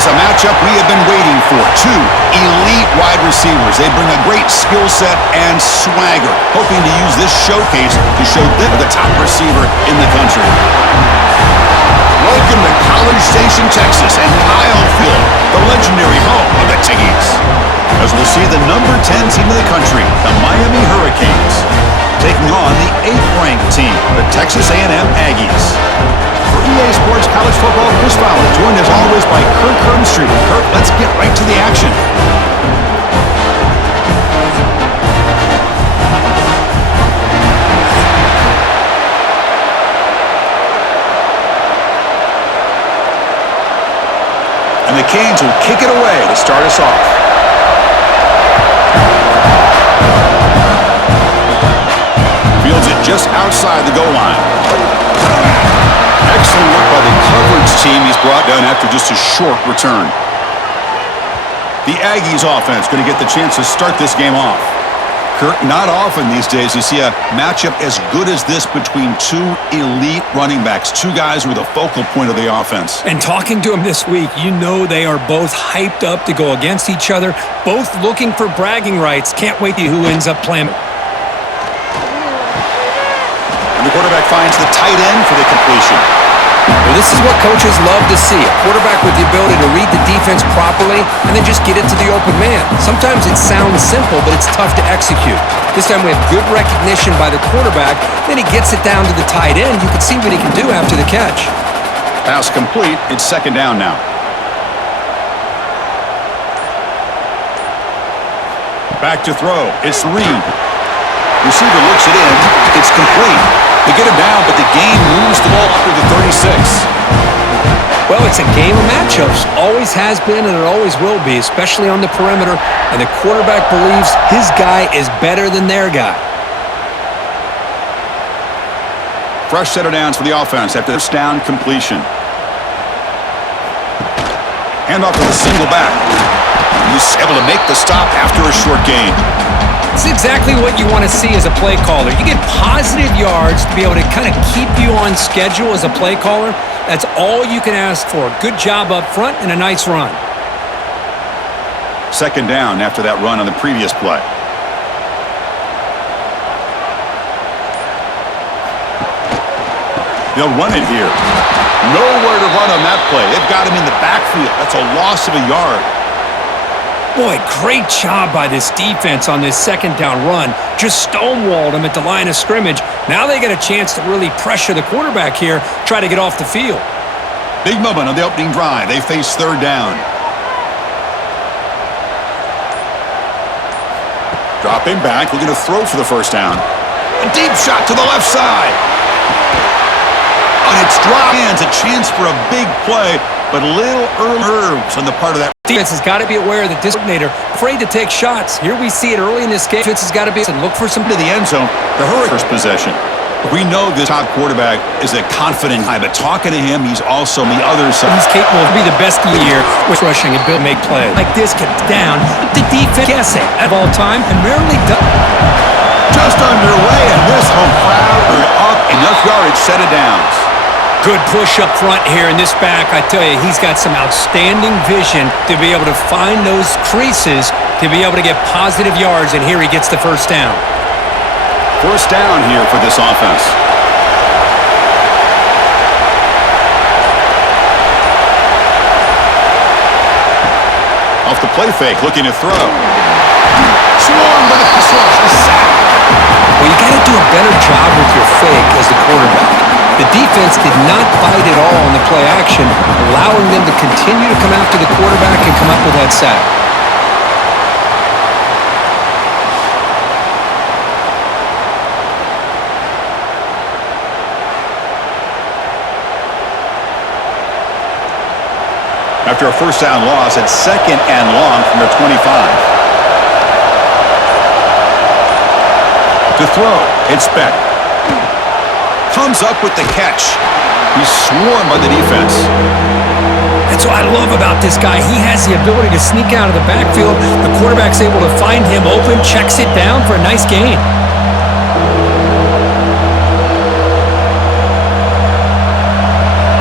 is a matchup we have been waiting for. Two elite wide receivers. They bring a great skill set and swagger, hoping to use this showcase to show them the top receiver in the country. Welcome to College Station, Texas, and Kyle Field, the legendary home of the Aggies. As we'll see the number 10 team in the country, the Miami Hurricanes, taking on the 8th-ranked team, the Texas A&M Aggies. For EA Sports College Football, Chris Fowler, joined as always by Kirk Hermstreet. Kirk, let's get right to the action. And the Canes will kick it away to start us off. Fields it just outside the goal line. Excellent work by the coverage team. He's brought down after just a short return. The Aggies offense going to get the chance to start this game off. Kurt, not often these days you see a matchup as good as this between two elite running backs, two guys who are the focal point of the offense. And talking to them this week, you know they are both hyped up to go against each other, both looking for bragging rights. Can't wait to see who ends up playing. And the quarterback finds the tight end for the completion. Well, this is what coaches love to see. A quarterback with the ability to read the defense properly and then just get it to the open man. Sometimes it sounds simple, but it's tough to execute. This time we have good recognition by the quarterback. Then he gets it down to the tight end. You can see what he can do after the catch. Pass complete. It's second down now. Back to throw. It's Reed. Receiver looks it in. It's complete. They get him down, but the game moves the ball up to the 36. Well, it's a game of matchups. Always has been, and it always will be, especially on the perimeter. And the quarterback believes his guy is better than their guy. Fresh set of downs for the offense after this down completion. Hand off to the single back. He's able to make the stop after a short gain. It's exactly what you want to see as a play caller. You get positive yards to be able to kind of keep you on schedule as a play caller. That's all you can ask for. Good job up front and a nice run. Second down after that run on the previous play. They'll run it here. Nowhere to run on that play. They've got him in the backfield. That's a loss of a yard. Boy, great job by this defense on this second down run. Just stonewalled him at the line of scrimmage. Now they get a chance to really pressure the quarterback here, try to get off the field. Big moment on the opening drive. They face third down. Dropping back, looking to throw for the first down. A deep shot to the left side. And it's drop hands, a chance for a big play, but little early nerves on the part of that. Defense has got to be aware that this coordinator afraid to take shots. Here we see it early in this game. Defense has got to be and look for some to the end zone. The Hurricanes possession. We know this top quarterback is a confident guy, but talking to him, he's also on the other side. He's capable of being the best in the year with rushing and make plays. Like this gets down. The defense guessing of all time and rarely does. Just underway, and this home crowd are up enough yardage set of downs. Good push up front here in this back. I tell you, he's got some outstanding vision to be able to find those creases to be able to get positive yards, and here he gets the first down. First down here for this offense. Off the play fake, looking to throw. Swarmed by the pass rush. A sack. Well, you got to do a better job with your fake as the quarterback. The defense did not bite at all on the play action, allowing them to continue to come after the quarterback and come up with that sack. After a first down loss at second and long from their 25. To throw, it's Beck. Comes up with the catch. He's swarmed by the defense. That's what I love about this guy. He has the ability to sneak out of the backfield. The quarterback's able to find him open, checks it down for a nice gain.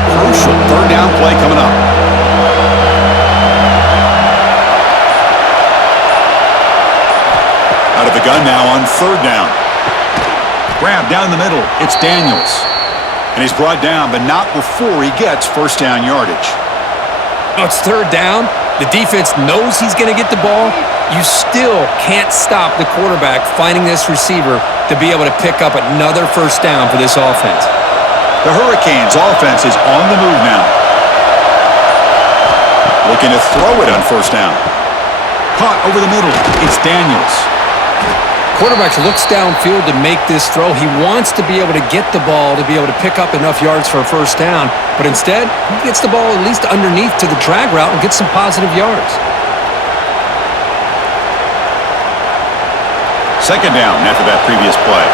Crucial third down play coming up. the gun now on third down. Grab down the middle. It's Daniels. And he's brought down, but not before he gets first down yardage. Oh, it's third down. The defense knows he's going to get the ball. You still can't stop the quarterback finding this receiver to be able to pick up another first down for this offense. The Hurricanes offense is on the move now. Looking to throw it on first down. Caught over the middle. It's Daniels. Quarterback looks downfield to make this throw. He wants to be able to get the ball to be able to pick up enough yards for a first down. But instead, he gets the ball at least underneath to the drag route and gets some positive yards. Second down after that previous play.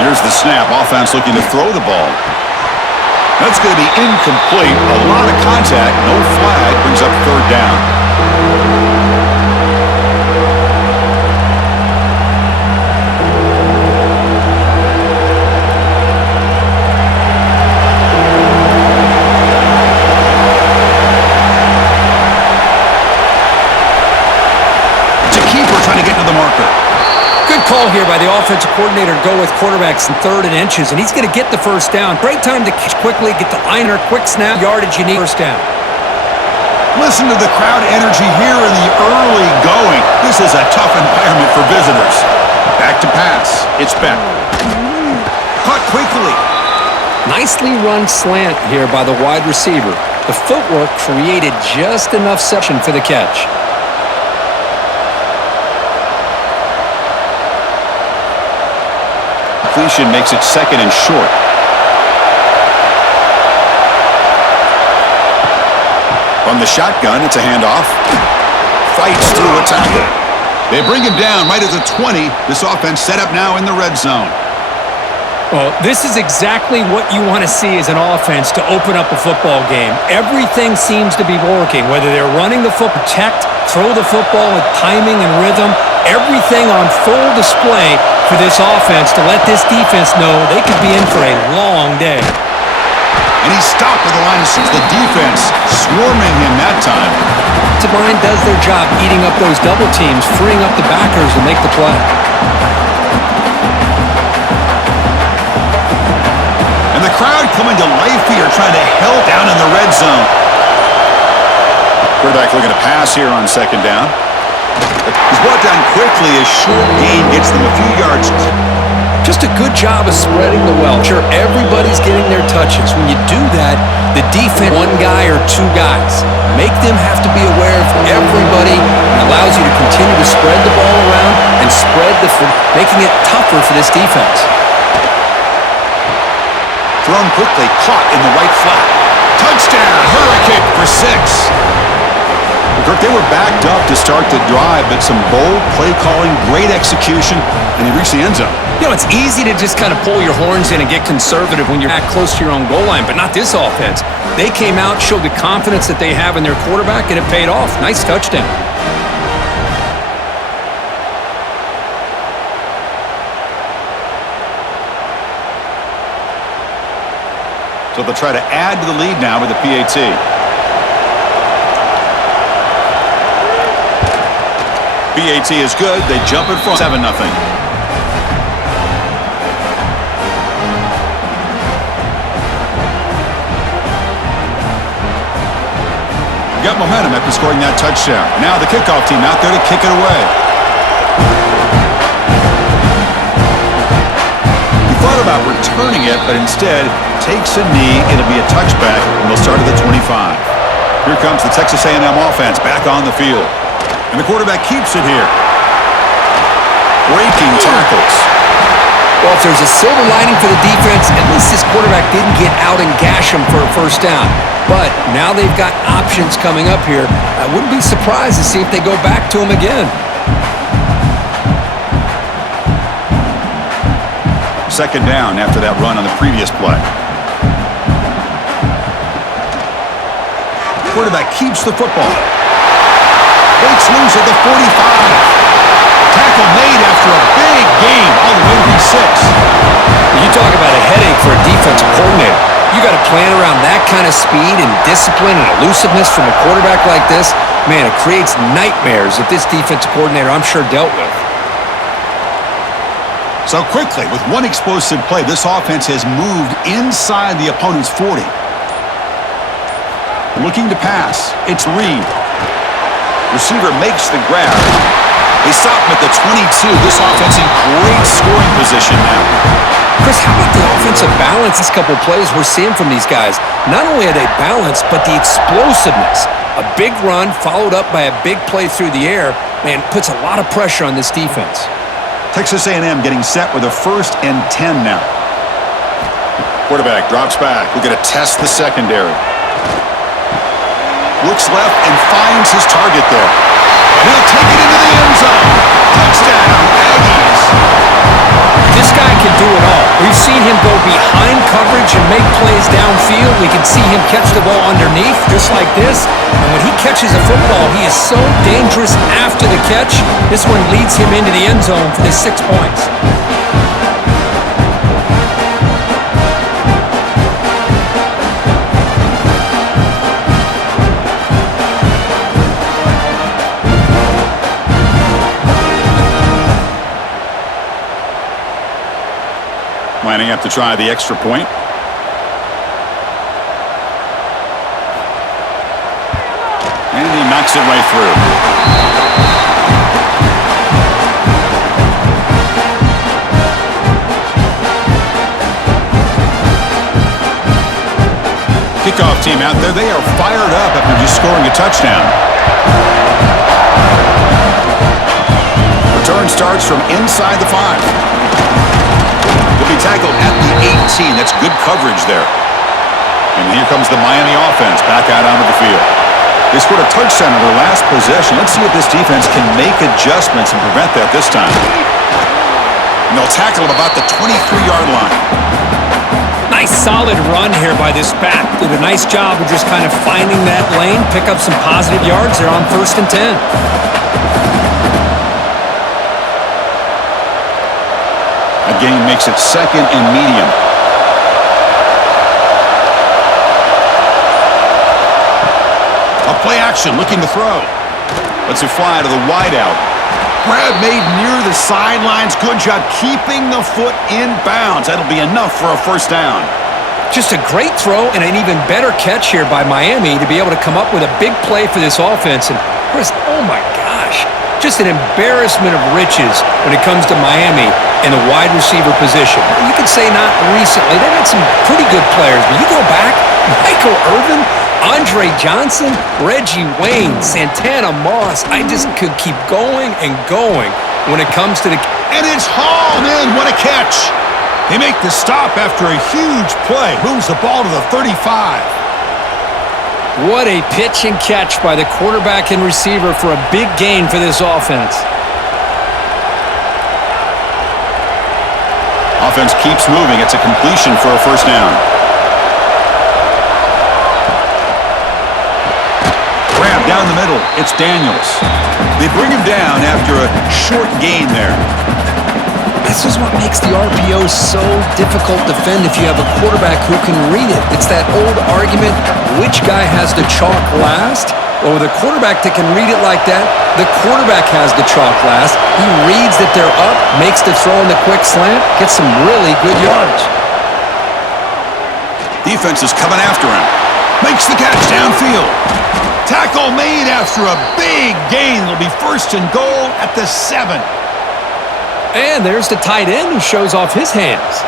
Here's the snap. Offense looking to throw the ball. That's going to be incomplete. A lot of contact. No flag. Brings up third down. It's a keeper trying to get to the marker. Good call here by the offensive coordinator to go with quarterbacks in third and inches, and he's going to get the first down. Great time to catch quickly, get the liner, quick snap, yardage you need, first down. Listen to the crowd energy here in the early going. This is a tough environment for visitors. Back to pass. It's Beck. Caught quickly. Nicely run slant here by the wide receiver. The footwork created just enough section for the catch. Completion makes it second and short. From the shotgun, it's a handoff. Fights through a tackle. They bring him down right at the 20. This offense set up now in the red zone. Well, this is exactly what you want to see as an offense to open up a football game. Everything seems to be working, whether they're running the foot, protect, throw the football with timing and rhythm, everything on full display for this offense to let this defense know they could be in for a long day. And he's stopped with the line of six. The defense swarming him that time. The line does their job eating up those double teams, freeing up the backers to make the play. And the crowd coming to life here, trying to help down in the red zone. Quarterback looking to pass here on second down. He's brought down quickly. A short gain gets them a few yards. Just a good job of spreading the wealth. Sure, everybody's getting their touches. When you do that, the defense, one guy or two guys, make them have to be aware of everybody, and allows you to continue to spread the ball around and spread the foot, making it tougher for this defense. Thrown quickly, caught in the right flat. Touchdown, Hurricane for 6. Kirk, they were backed up to start the drive, but some bold play calling, great execution, and they reached the end zone. You know, it's easy to just kind of pull your horns in and get conservative when you're that close to your own goal line, but not this offense. They came out, showed the confidence that they have in their quarterback, and it paid off. Nice touchdown. So they'll try to add to the lead now with the PAT. PAT is good. They jump in front. 7-0. Got momentum after scoring that touchdown. Now the kickoff team out there to kick it away. He thought about returning it, but instead takes a knee. It'll be a touchback, and they'll start at the 25. Here comes the Texas A&M offense back on the field. And the quarterback keeps it here. Breaking tackles. Well, if there's a silver lining for the defense, at least this quarterback didn't get out and gash him for a first down. But now they've got options coming up here. I wouldn't be surprised to see if they go back to him again. Second down after that run on the previous play. Quarterback keeps the football. Breaks loose at the 45. Tackle made after a big gain all the way to the 6. You talk about a headache for a defensive coordinator. You got got to plan around that kind of speed and discipline and elusiveness from a quarterback like this, man, it creates nightmares that this defensive coordinator, I'm sure, dealt with. So quickly, with one explosive play, this offense has moved inside the opponent's 40. Looking to pass. It's Reed. Receiver makes the grab. They stop him at the 22. This offense in great scoring position now. Chris, how about the offensive balance this couple of plays we're seeing from these guys? Not only are they balanced, but the explosiveness. A big run followed up by a big play through the air, man, puts a lot of pressure on this defense. Texas A&M getting set with a 1st and 10 now. Quarterback drops back. We're going to test the secondary. Looks left and finds his target there. And he'll take it into the end zone. Touchdown, Aggies. This guy can do it all. We've seen him go behind coverage and make plays downfield. We can see him catch the ball underneath, just like this. And when he catches a football, he is so dangerous after the catch. This one leads him into the end zone for the 6 points. Lining up to try the extra point. And he knocks it right through. Kickoff team out there, they are fired up after just scoring a touchdown. Return starts from inside the 5. He'll be tackled at the 18. That's good coverage there. And here comes the Miami offense back out onto the field. They scored a touchdown on their last possession. Let's see if this defense can make adjustments and prevent that this time. And they'll tackle him about the 23-yard line. Nice solid run here by this back. Did a nice job of just kind of finding that lane, pick up some positive yards. They're on 1st and 10. Gain makes it 2nd and medium. A play action, looking to throw. Lets it fly to the wideout. Grab made near the sidelines. Good job keeping the foot in bounds. That'll be enough for a 1st down. Just a great throw and an even better catch here by Miami to be able to come up with a big play for this offense. And Chris, oh my gosh, just an embarrassment of riches when it comes to Miami in the wide receiver position. You could say not recently. They've had some pretty good players, but you go back, Michael Irvin, Andre Johnson, Reggie Wayne, Santana Moss. I just could keep going and going when it comes to the... And it's hauled in. What a catch. They make the stop after a huge play. Moves the ball to the 35. What a pitch and catch by the quarterback and receiver for a big gain for this offense. Offense keeps moving. It's a completion for a 1st down. Grab down the middle. It's Daniels. They bring him down after a short gain there. This is what makes the RPO so difficult to defend if you have a quarterback who can read it. It's that old argument, which guy has the chalk last? Well, with a quarterback that can read it like that, the quarterback has the chalk last. He reads that they're up, makes the throw in the quick slant, gets some really good yards. Defense is coming after him. Makes the catch downfield. Tackle made after a big gain. It'll be 1st and goal at the 7. And there's the tight end who shows off his hands.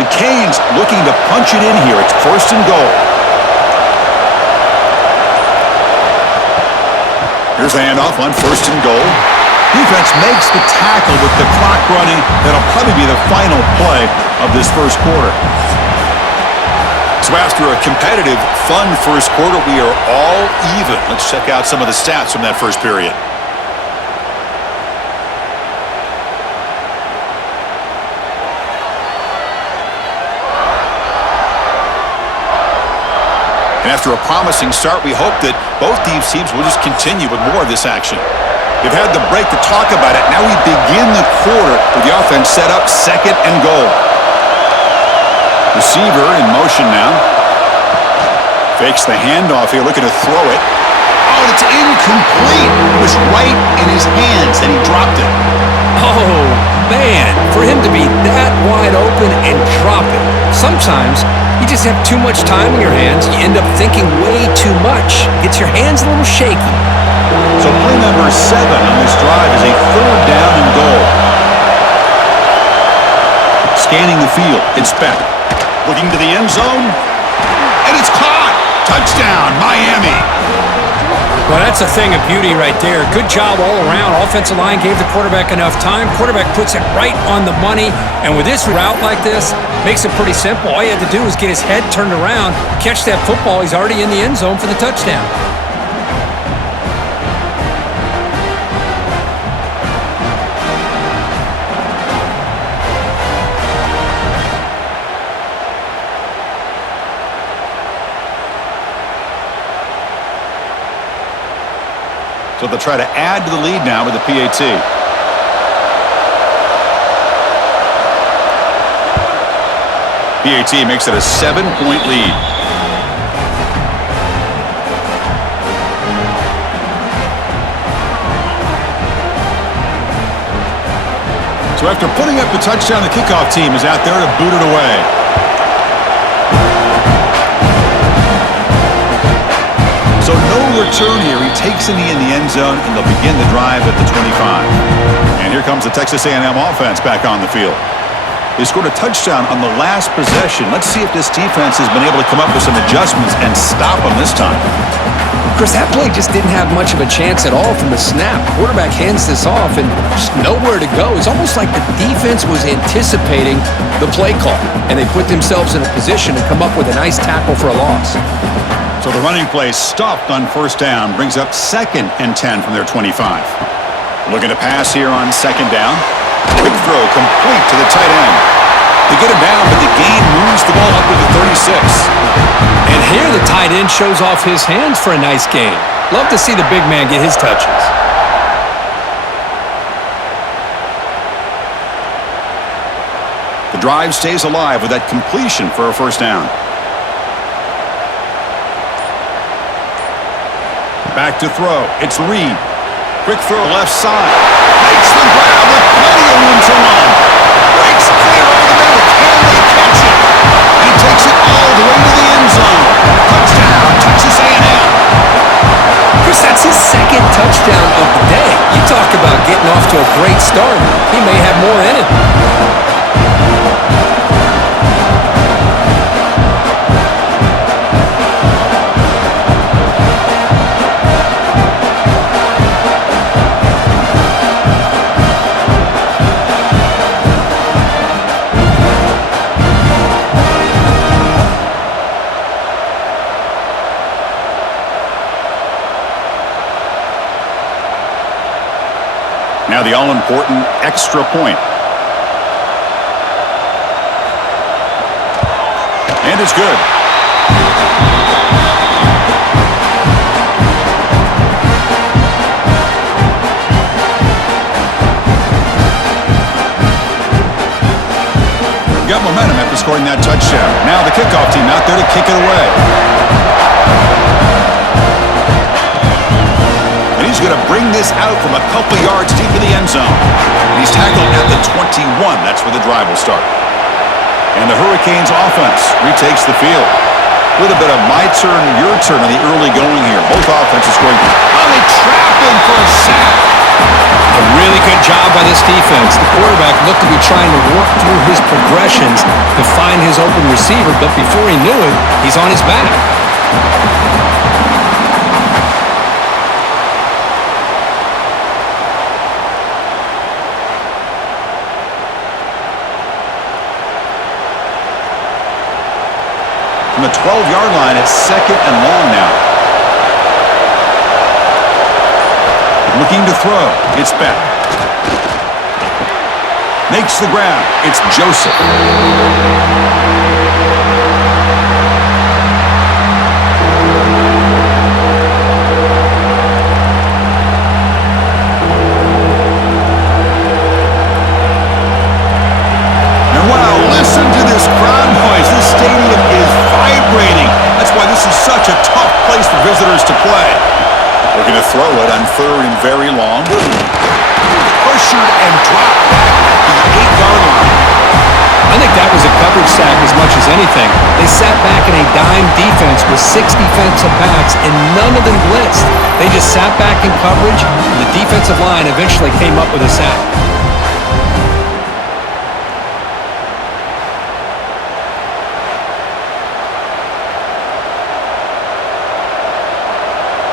The Canes looking to punch it in here. It's 1st and goal. Here's the handoff on 1st and goal. Defense makes the tackle with the clock running. That'll probably be the final play of this 1st quarter. So after a competitive, fun 1st quarter, we are all even. Let's check out some of the stats from that 1st period. And after a promising start, we hope that both these teams will just continue with more of this action. They've had the break to talk about it. Now we begin the quarter with the offense set up 2nd and goal. Receiver in motion now. Fakes the handoff here, looking to throw it. Oh, and it's incomplete. It was right in his hands, and he dropped it. Oh, man, for him to be that wide open and drop it. Sometimes you just have too much time in your hands. You end up thinking way too much. Gets your hands a little shaky. So play number 7 on this drive is a 3rd down and goal. Scanning the field, it's back. Looking to the end zone, and it's caught. Touchdown, Miami. Well, that's a thing of beauty right there. Good job all around. Offensive line gave the quarterback enough time. Quarterback puts it right on the money. And with this route like this, makes it pretty simple. All you had to do was get his head turned around, catch that football. He's already in the end zone for the touchdown. So they'll try to add to the lead now with the PAT. PAT makes it a 7-point lead. So after putting up the touchdown, the kickoff team is out there to boot it away. So no return here. He takes it in the end zone, and they'll begin the drive at the 25. And here comes the Texas A&M offense back on the field. They scored a touchdown on the last possession. Let's see if this defense has been able to come up with some adjustments and stop them this time. Chris, that play just didn't have much of a chance at all from the snap. Quarterback hands this off and just nowhere to go. It's almost like the defense was anticipating the play call, and they put themselves in a position to come up with a nice tackle for a loss. So the running play stopped on 1st down, brings up 2nd and 10 from their 25. Looking to pass here on 2nd down. Quick throw complete to the tight end. They get him down, but the gain moves the ball up to the 36. And here the tight end shows off his hands for a nice gain. Love to see the big man get his touches. The drive stays alive with that completion for a 1st down. Back to throw. It's Reed. Quick throw left side. Makes the grab with plenty of room to run. Breaks clear over the middle. Can they catch it? And he takes it all the way to the end zone. Touchdown, Texas A&M. Chris, that's his 2nd touchdown of the day. You talk about getting off to a great start. He may have more in it. Now the all-important extra point. And it's good. Got momentum after scoring that touchdown. Now the kickoff team out there to kick it away. And he's going to bring this out from a couple yards deep in the end zone. And he's tackled at the 21. That's where the drive will start. And the Hurricanes offense retakes the field. A little bit of my turn, your turn on the early going here. Both offenses scoring. Oh, they trap him for a sack. A really good job by this defense. The quarterback looked to be trying to work through his progressions to find his open receiver, but before he knew it, he's on his back. From the 12-yard line, it's 2nd and long now. Looking to throw. It's back. Makes the grab. It's Joseph. and dropped back at the 8-yard line. I think that was a coverage sack as much as anything. They sat back in a dime defense with 6 defensive backs, and none of them blitzed. They just sat back in coverage, and the defensive line eventually came up with a sack.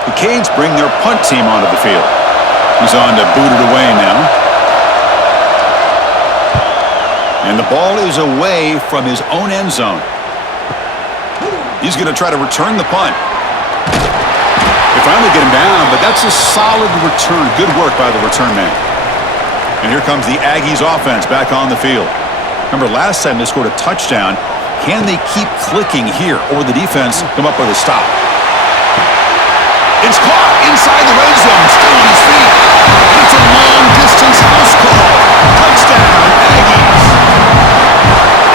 The Canes bring their punt team onto the field. He's on to boot it away now. And the ball is away from his own end zone. He's going to try to return the punt. They finally get him down, but that's a solid return. Good work by the return man. And here comes the Aggies offense back on the field. Remember, last time they scored a touchdown. Can they keep clicking here, or the defense come up with a stop? It's caught inside the red zone, still on his feet. It's a long-distance house call. Touchdown, Aggies.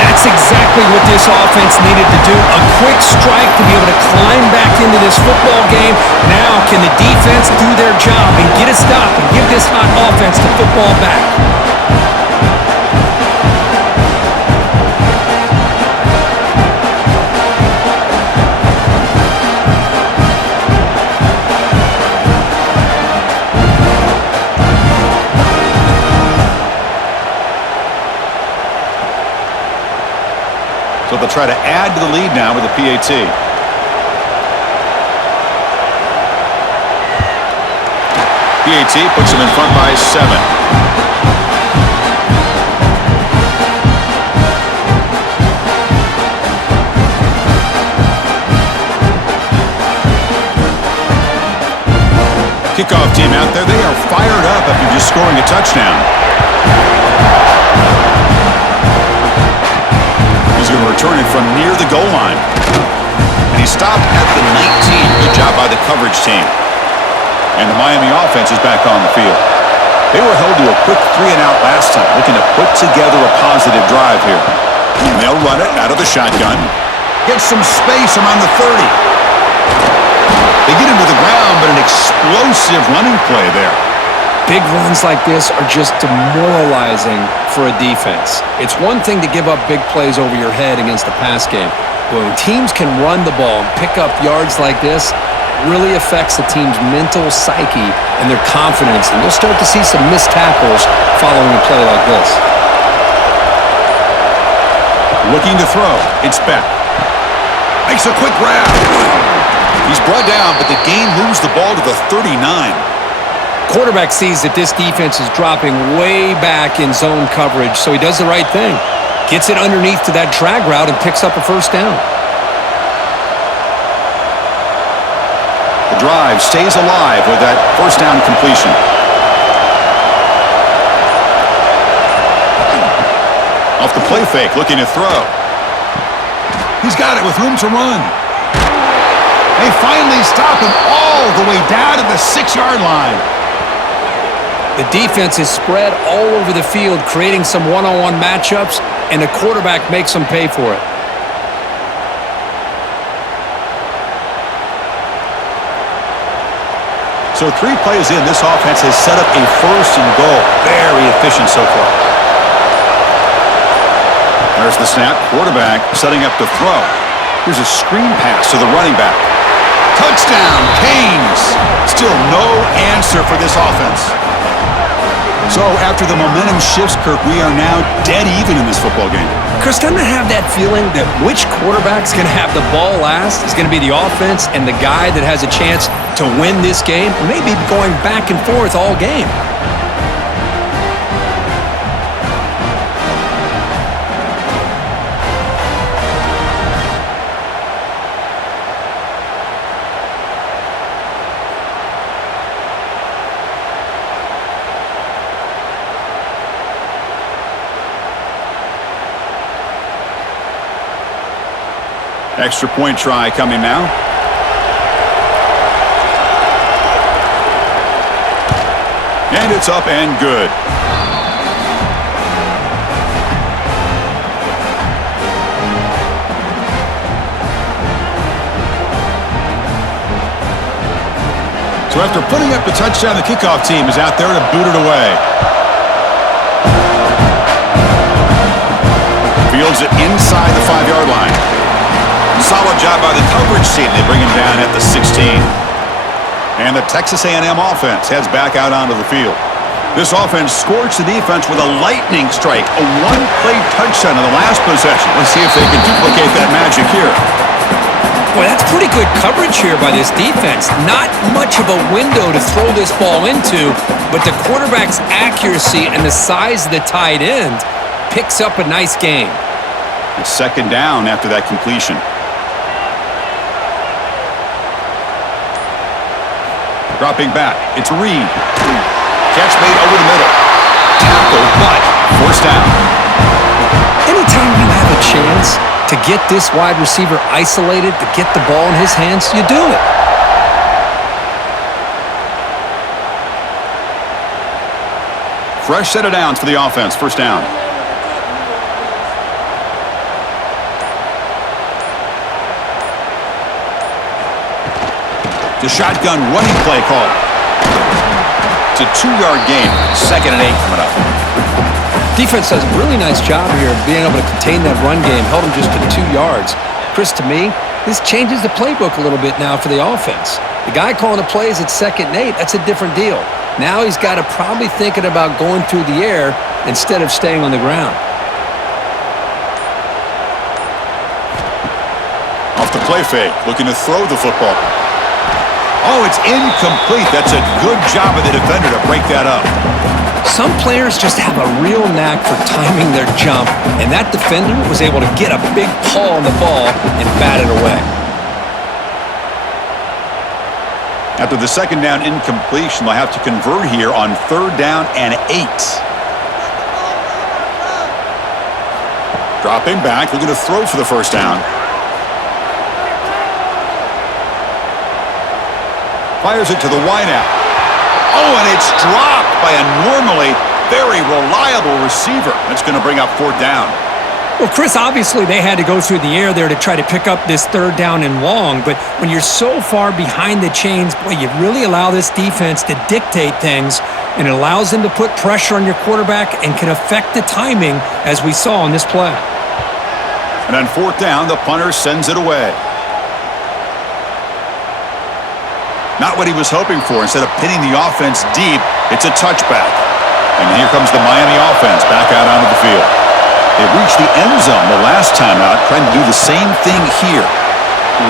That's exactly what this offense needed to do. A quick strike to be able to climb back into this football game. Now can the defense do their job and get a stop and give this hot offense the football back? So they'll try to add to the lead now with a PAT. PAT puts them in front by 7. Kickoff team out there, they are fired up after just scoring a touchdown. He's going to return it from near the goal line. And he stopped at the 19. Good job by the coverage team. And the Miami offense is back on the field. They were held to a quick 3-and-out last time, looking to put together a positive drive here. And they'll run it out of the shotgun. Get some space around the 30. They get into the ground, but an explosive running play there. Big runs like this are just demoralizing for a defense. It's one thing to give up big plays over your head against the pass game, but when teams can run the ball and pick up yards like this, it really affects the team's mental psyche and their confidence, and you'll start to see some missed tackles following a play like this. Looking to throw. It's Beck. Makes a quick grab. He's brought down, but the game moves the ball to the 39. Quarterback sees that this defense is dropping way back in zone coverage, so he does the right thing. Gets it underneath to that drag route and picks up a first down. The drive stays alive with that first down completion. Off the play fake, looking to throw. He's got it with room to run. They finally stop him all the way down to the 6-yard line. The defense is spread all over the field, creating some one-on-one matchups, and the quarterback makes them pay for it. So 3 plays in, this offense has set up a first and goal. Very efficient so far. There's the snap. Quarterback setting up to throw. Here's a screen pass to the running back. Touchdown, Canes. Still no answer for this offense. So after the momentum shifts, Kirk, we are now dead even in this football game. Chris, doesn't it have that feeling that which quarterback's going to have the ball last is going to be the offense, and the guy that has a chance to win this game may be going back and forth all game? Extra point try coming now. And it's up and good. So after putting up a touchdown, the kickoff team is out there to boot it away. fields it inside the 5-yard line. Solid job by the coverage team. They bring him down at the 16. And the Texas A&M offense heads back out onto the field. This offense scorched the defense with a lightning strike, a one-play touchdown in the last possession. Let's see if they can duplicate that magic here. Boy, that's pretty good coverage here by this defense. Not much of a window to throw this ball into, but the quarterback's accuracy and the size of the tight end picks up a nice game. It's second down after that completion. Dropping back, it's Reed. Catch made over the middle. Tackle, but forced down. Anytime you have a chance to get this wide receiver isolated, to get the ball in his hands, you do it. Fresh set of downs for the offense. First down. The shotgun running play call. It's a 2-yard gain. 2nd and 8 coming up. Defense does a really nice job here of being able to contain that run game. Held him just to 2 yards. Chris, to me, this changes the playbook a little bit now for the offense. The guy calling the plays at 2nd and 8, that's a different deal. Now he's got to probably thinking about going through the air instead of staying on the ground. Off the play fake, looking to throw the football. Oh, it's incomplete. That's a good job of the defender to break that up. Some players just have a real knack for timing their jump, and that defender was able to get a big paw on the ball and bat it away. After the second down incompletion, they'll have to convert here on 3rd down and 8. Dropping back, looking to throw for the first down. Fires it to the wideout. Oh, and it's dropped by a normally very reliable receiver. That's going to bring up 4th down. Well, Chris, obviously they had to go through the air there to try to pick up this 3rd down and long, but when you're so far behind the chains, boy, you really allow this defense to dictate things, and it allows them to put pressure on your quarterback and can affect the timing, as we saw on this play. And on 4th down, the punter sends it away. Not what he was hoping for. Instead of pinning the offense deep, it's a touchback. And here comes the Miami offense back out onto the field. They reached the end zone the last time out, trying to do the same thing here.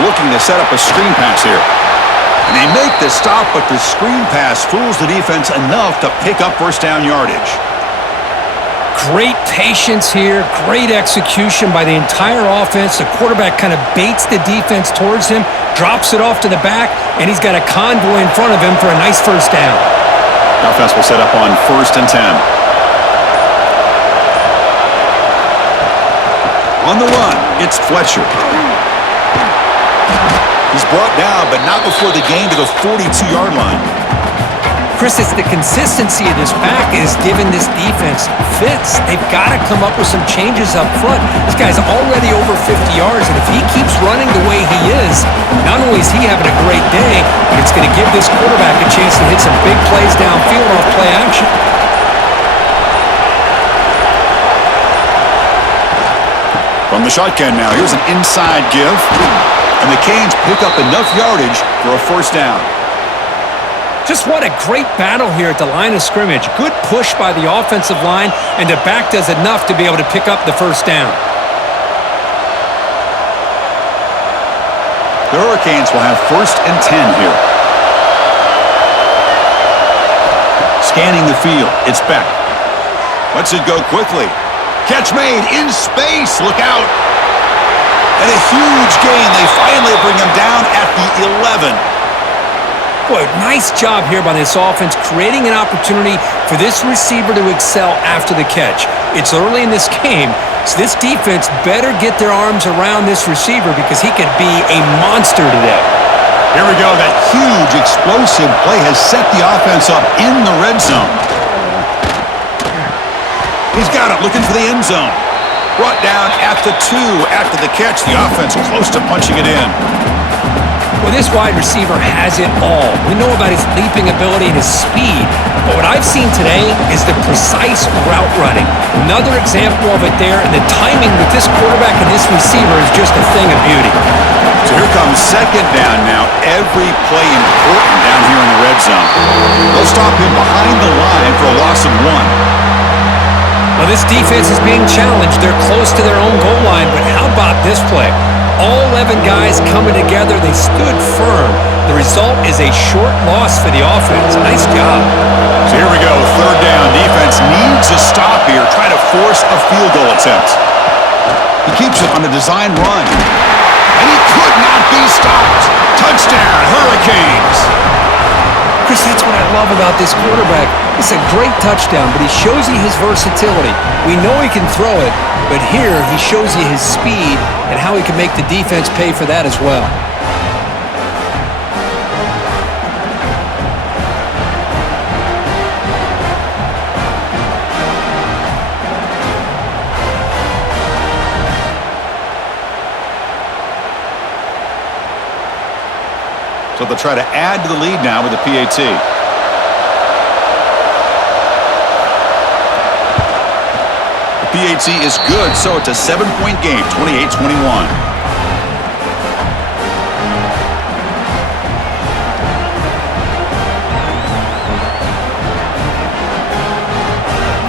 Looking to set up a screen pass here. And they make the stop, but the screen pass fools the defense enough to pick up first down yardage. Great patience here, great execution by the entire offense. The quarterback kind of baits the defense towards him, drops it off to the back, and he's got a convoy in front of him for a nice first down. The offense will set up on 1st and 10. On the run, it's Fletcher. He's brought down, but not before the gain to the 42-yard line. Chris, it's the consistency of this pack is giving this defense fits. They've got to come up with some changes up front. This guy's already over 50 yards, and if he keeps running the way he is, not only is he having a great day, but it's going to give this quarterback a chance to hit some big plays downfield off play action. From the shotgun now, here's an inside give, and the Canes pick up enough yardage for a first down. Just what a great battle here at the line of scrimmage. Good push by the offensive line, and the back does enough to be able to pick up the first down. The Hurricanes will have 1st and 10 here. Scanning the field, it's Beck. Lets it go quickly. Catch made in space, look out. And a huge gain. They finally bring him down at the 11. Boy, nice job here by this offense, creating an opportunity for this receiver to excel after the catch. It's early in this game, so this defense better get their arms around this receiver because he could be a monster today. Here we go. That huge explosive play has set the offense up in the red zone. He's got it, looking for the end zone. Brought down at the 2 after the catch. The offense close to punching it in. Well, this wide receiver has it all. We know about his leaping ability and his speed, but what I've seen today is the precise route running. Another example of it there, and the timing with this quarterback and this receiver is just a thing of beauty. So here comes second down now. Every play important down here in the red zone. They'll stop him behind the line for a loss of 1. Well, this defense is being challenged. They're close to their own goal line, but how about this play? All 11 guys coming together. They stood firm. The result is a short loss for the offense. Nice job. So here we go. Third down. Defense needs a stop here. Try to force a field goal attempt. He keeps it on a design run. And he could not be stopped. Touchdown, Hurricanes. Chris, that's what I love about this quarterback. It's a great touchdown, but he shows you his versatility. We know he can throw it, but here he shows you his speed and how he can make the defense pay for that as well. So they'll try to add to the lead now with the PAT. The PAT is good, so it's a 7-point game, 28-21.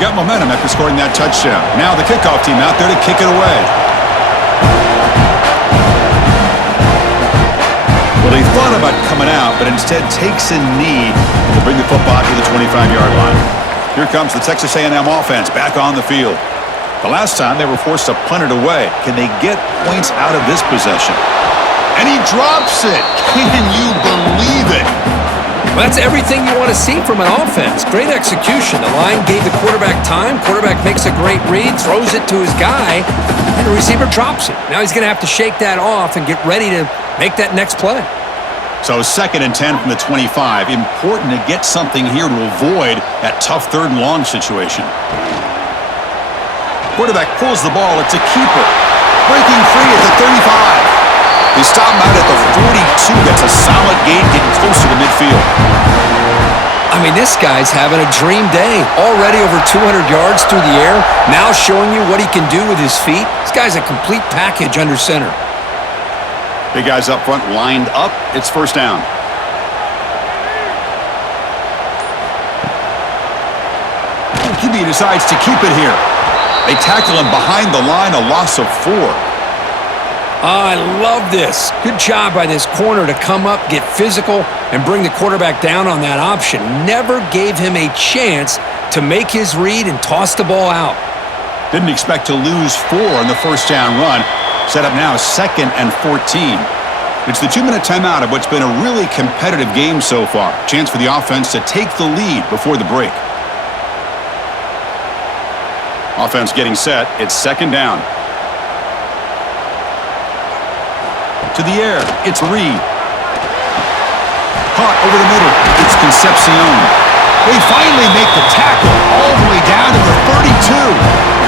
Got momentum after scoring that touchdown. Now the kickoff team out there to kick it away. Well, they thought about coming out, but instead takes a knee to bring the football to the 25-yard line. Here comes the Texas A&M offense back on the field. The last time they were forced to punt it away. Can they get points out of this possession? And he drops it. Can you believe it? Well, that's everything you want to see from an offense. Great execution. The line gave the quarterback time. Quarterback makes a great read, throws it to his guy, and the receiver drops it. Now he's going to have to shake that off and get ready to make that next play. So 2nd and 10 from the 25. Important to get something here to avoid that tough 3rd and long situation. Quarterback pulls the ball. It's a keeper. Breaking free at the 35. They stop him out at the 42. That's a solid gain, getting closer to midfield. I mean, this guy's having a dream day. Already over 200 yards through the air. Now showing you what he can do with his feet. This guy's a complete package under center. Big guys up front lined up. It's first down. QB decides to keep it here. They tackle him behind the line, a loss of 4. I love this. Good job by this corner to come up, get physical, and bring the quarterback down on that option. Never gave him a chance to make his read and toss the ball out. Didn't expect to lose 4 on the first down run. Set up now 2nd and 14. It's the 2-minute timeout of what's been a really competitive game so far. Chance for the offense to take the lead before the break. Offense getting set. It's 2nd down. To the air. It's Reed. Caught over the middle. It's Concepcion. They finally make the tackle all the way down to the 32.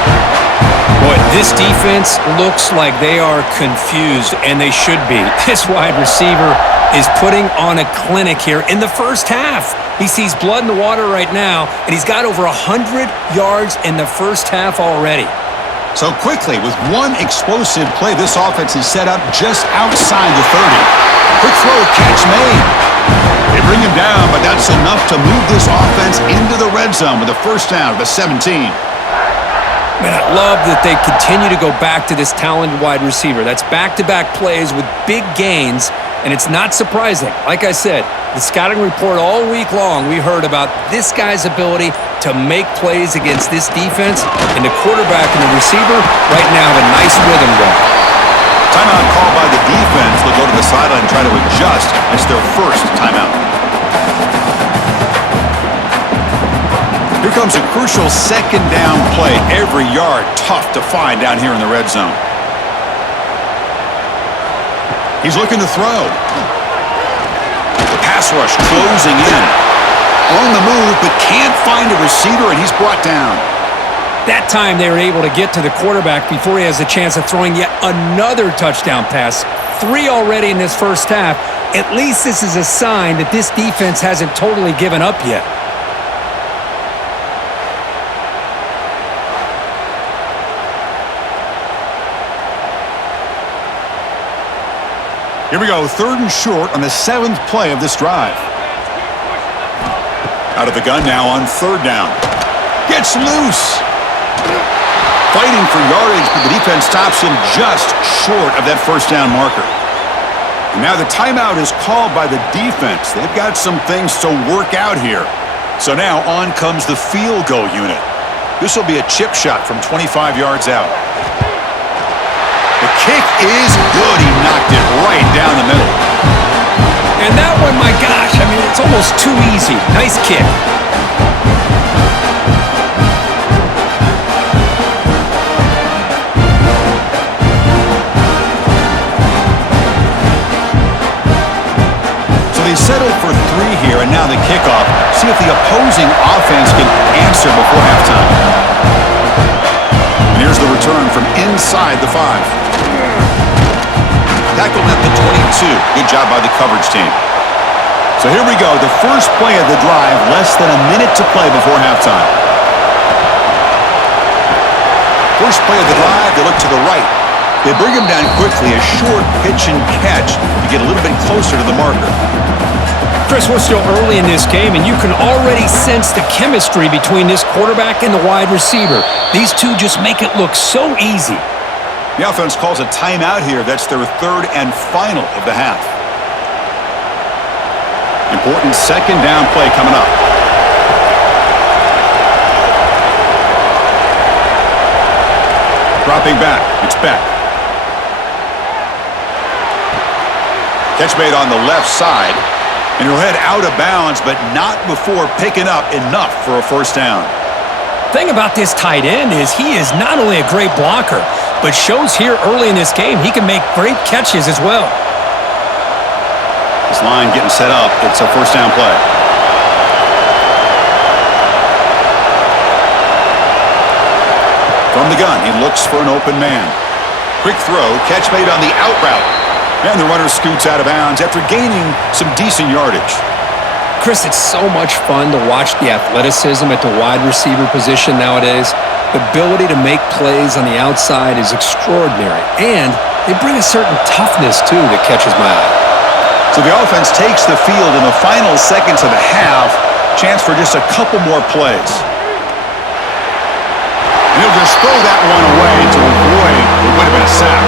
Boy, this defense looks like they are confused, and they should be. This wide receiver is putting on a clinic here in the first half. He sees blood in the water right now, and he's got over 100 yards in the first half already. So quickly, with one explosive play, this offense is set up just outside the 30. Quick throw, catch made. They bring him down, but that's enough to move this offense into the red zone with a first down at the 17. Man, I love that they continue to go back to this talented wide receiver. That's back-to-back plays with big gains, and it's not surprising. Like I said, the scouting report all week long, we heard about this guy's ability to make plays against this defense, and the quarterback and the receiver right now have a nice rhythm going. Timeout called by the defense. They'll go to the sideline and try to adjust. It's their first timeout. Here comes a crucial 2nd down play. Every yard tough to find down here in the red zone. He's looking to throw. The pass rush closing in. On the move, but can't find a receiver, and he's brought down. That time they were able to get to the quarterback before he has a chance of throwing yet another touchdown pass. 3 already in this first half. At least this is a sign that this defense hasn't totally given up yet. Here we go, 3rd and short on the 7th play of this drive. Out of the gun now on 3rd down. Gets loose. Fighting for yardage, but the defense stops him just short of that 1st down marker. And now the timeout is called by the defense. They've got some things to work out here. So now on comes the field goal unit. This will be a chip shot from 25 yards out. The kick is good. He knocked it right down the middle. And that one, my gosh, I mean, it's almost too easy. Nice kick. So they settled for 3 here, and now the kickoff. See if the opposing offense can answer before halftime. And here's the return from inside the 5. Tackled at the 22. Good job by the coverage team. So here we go. The first play of the drive. Less than a minute to play before halftime. First play of the drive. They look to the right. They bring him down quickly. A short pitch and catch to get a little bit closer to the marker. Chris, we're still early in this game, and you can already sense the chemistry between this quarterback and the wide receiver. These two just make it look so easy. The offense calls a timeout here. That's their 3rd and final of the half. Important 2nd down play coming up. Dropping back. It's Beck. Catch made on the left side. And he'll head out of bounds, but not before picking up enough for a 1st down. Thing about this tight end is he is not only a great blocker, but shows here early in this game he can make great catches as well. This line getting set up. It's a 1st down play. From the gun, he looks for an open man. Quick throw, catch made on the out route. And the runner scoots out of bounds after gaining some decent yardage. Chris, it's so much fun to watch the athleticism at the wide receiver position nowadays. The ability to make plays on the outside is extraordinary. And they bring a certain toughness, too, that catches my eye. So the offense takes the field in the final seconds of the half. Chance for just a couple more plays. And he'll just throw that one away to avoid what would have been a sack.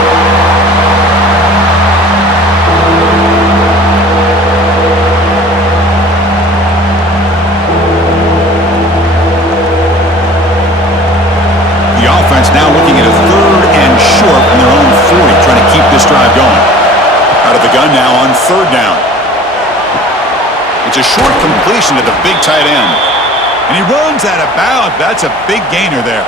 The offense now looking at a 3rd and short from their own 40, trying to keep this drive going. Out of the gun now on 3rd down. It's a short completion to the big tight end. And he runs out of bounds. That's a big gainer there.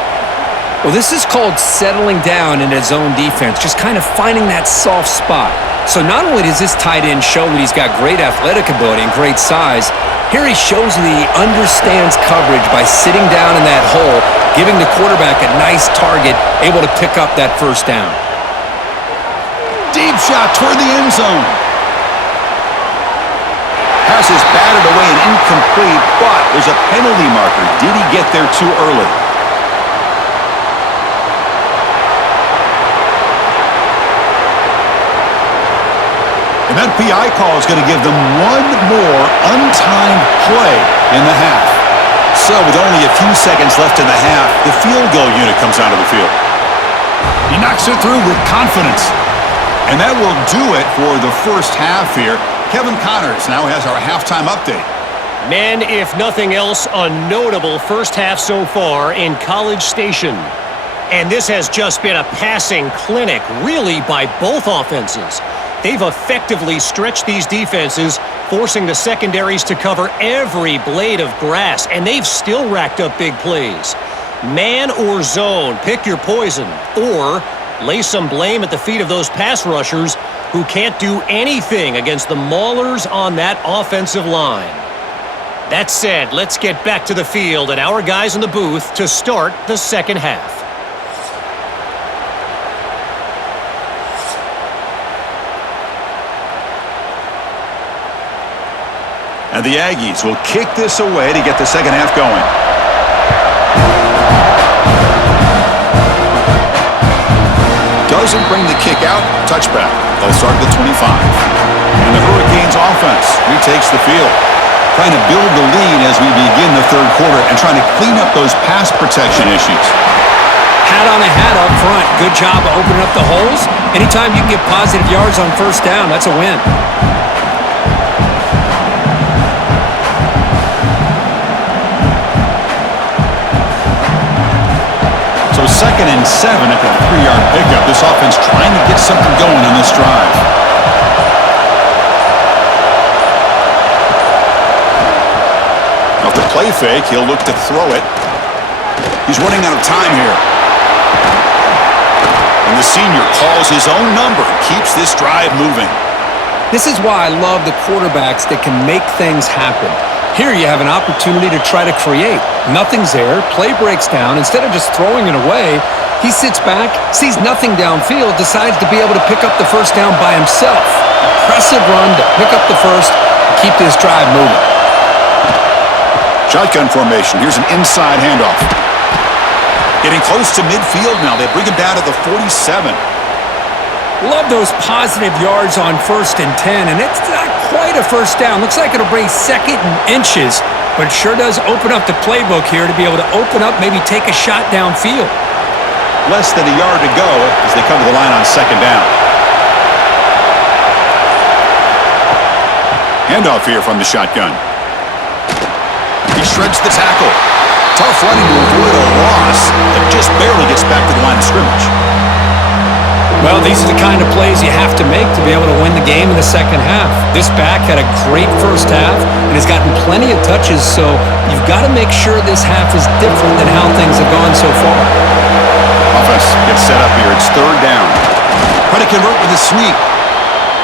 Well, this is called settling down in his own defense, just kind of finding that soft spot. So not only does this tight end show that he's got great athletic ability and great size, here he shows that he understands coverage by sitting down in that hole, giving the quarterback a nice target, able to pick up that 1st down. Deep shot toward the end zone. Pass is batted away and incomplete, but there's a penalty marker. Did he get there too early? And that PI call is going to give them one more untimed play in the half. So with only a few seconds left in the half, the field goal unit comes onto the field. He knocks it through with confidence. And that will do it for the 1st half here. Kevin Connors now has our halftime update. Man, if nothing else, a notable 1st half so far in College Station. And this has just been a passing clinic, really, by both offenses. They've effectively stretched these defenses, forcing the secondaries to cover every blade of grass, and they've still racked up big plays. Man or zone, pick your poison, or lay some blame at the feet of those pass rushers who can't do anything against the maulers on that offensive line. That said, let's get back to the field and our guys in the booth to start the 2nd half. And the Aggies will kick this away to get the second half going. Doesn't bring the kick out. Touchback. They'll start at the 25. And the Hurricanes offense retakes the field. Trying to build the lead as we begin the third quarter and trying to clean up those pass protection issues. Hat on a hat up front. Good job of opening up the holes. Anytime you can get positive yards on first down, that's a win. So 2nd and 7 at the 3-yard pickup. This offense trying to get something going on this drive. Off the play fake, he'll look to throw it. He's running out of time here. And the senior calls his own number, keeps this drive moving. This is why I love the quarterbacks that can make things happen. Here you have an opportunity to try to create. Nothing's there. Play breaks down. Instead of just throwing it away, he sits back, sees nothing downfield, decides to be able to pick up the first down by himself. Impressive run to pick up the first and keep this drive moving. Shotgun formation. Here's an inside handoff. Getting close to midfield now. They bring him down to the 47. Love those positive yards on 1st and 10, and it's not quite a first down. Looks like it'll bring 2nd and inches, but it sure does open up the playbook here to be able to open up, maybe take a shot downfield. Less than a yard to go as they come to the line on 2nd down. Handoff here from the shotgun. He shreds the tackle. Tough running to avoid a loss, but just barely gets back to the line of scrimmage. Well, these are the kind of plays you have to make to be able to win the game in the second half. This back had a great first half and has gotten plenty of touches, so you've got to make sure this half is different than how things have gone so far. Offense gets set up here. It's 3rd down. Try to convert with a sweep.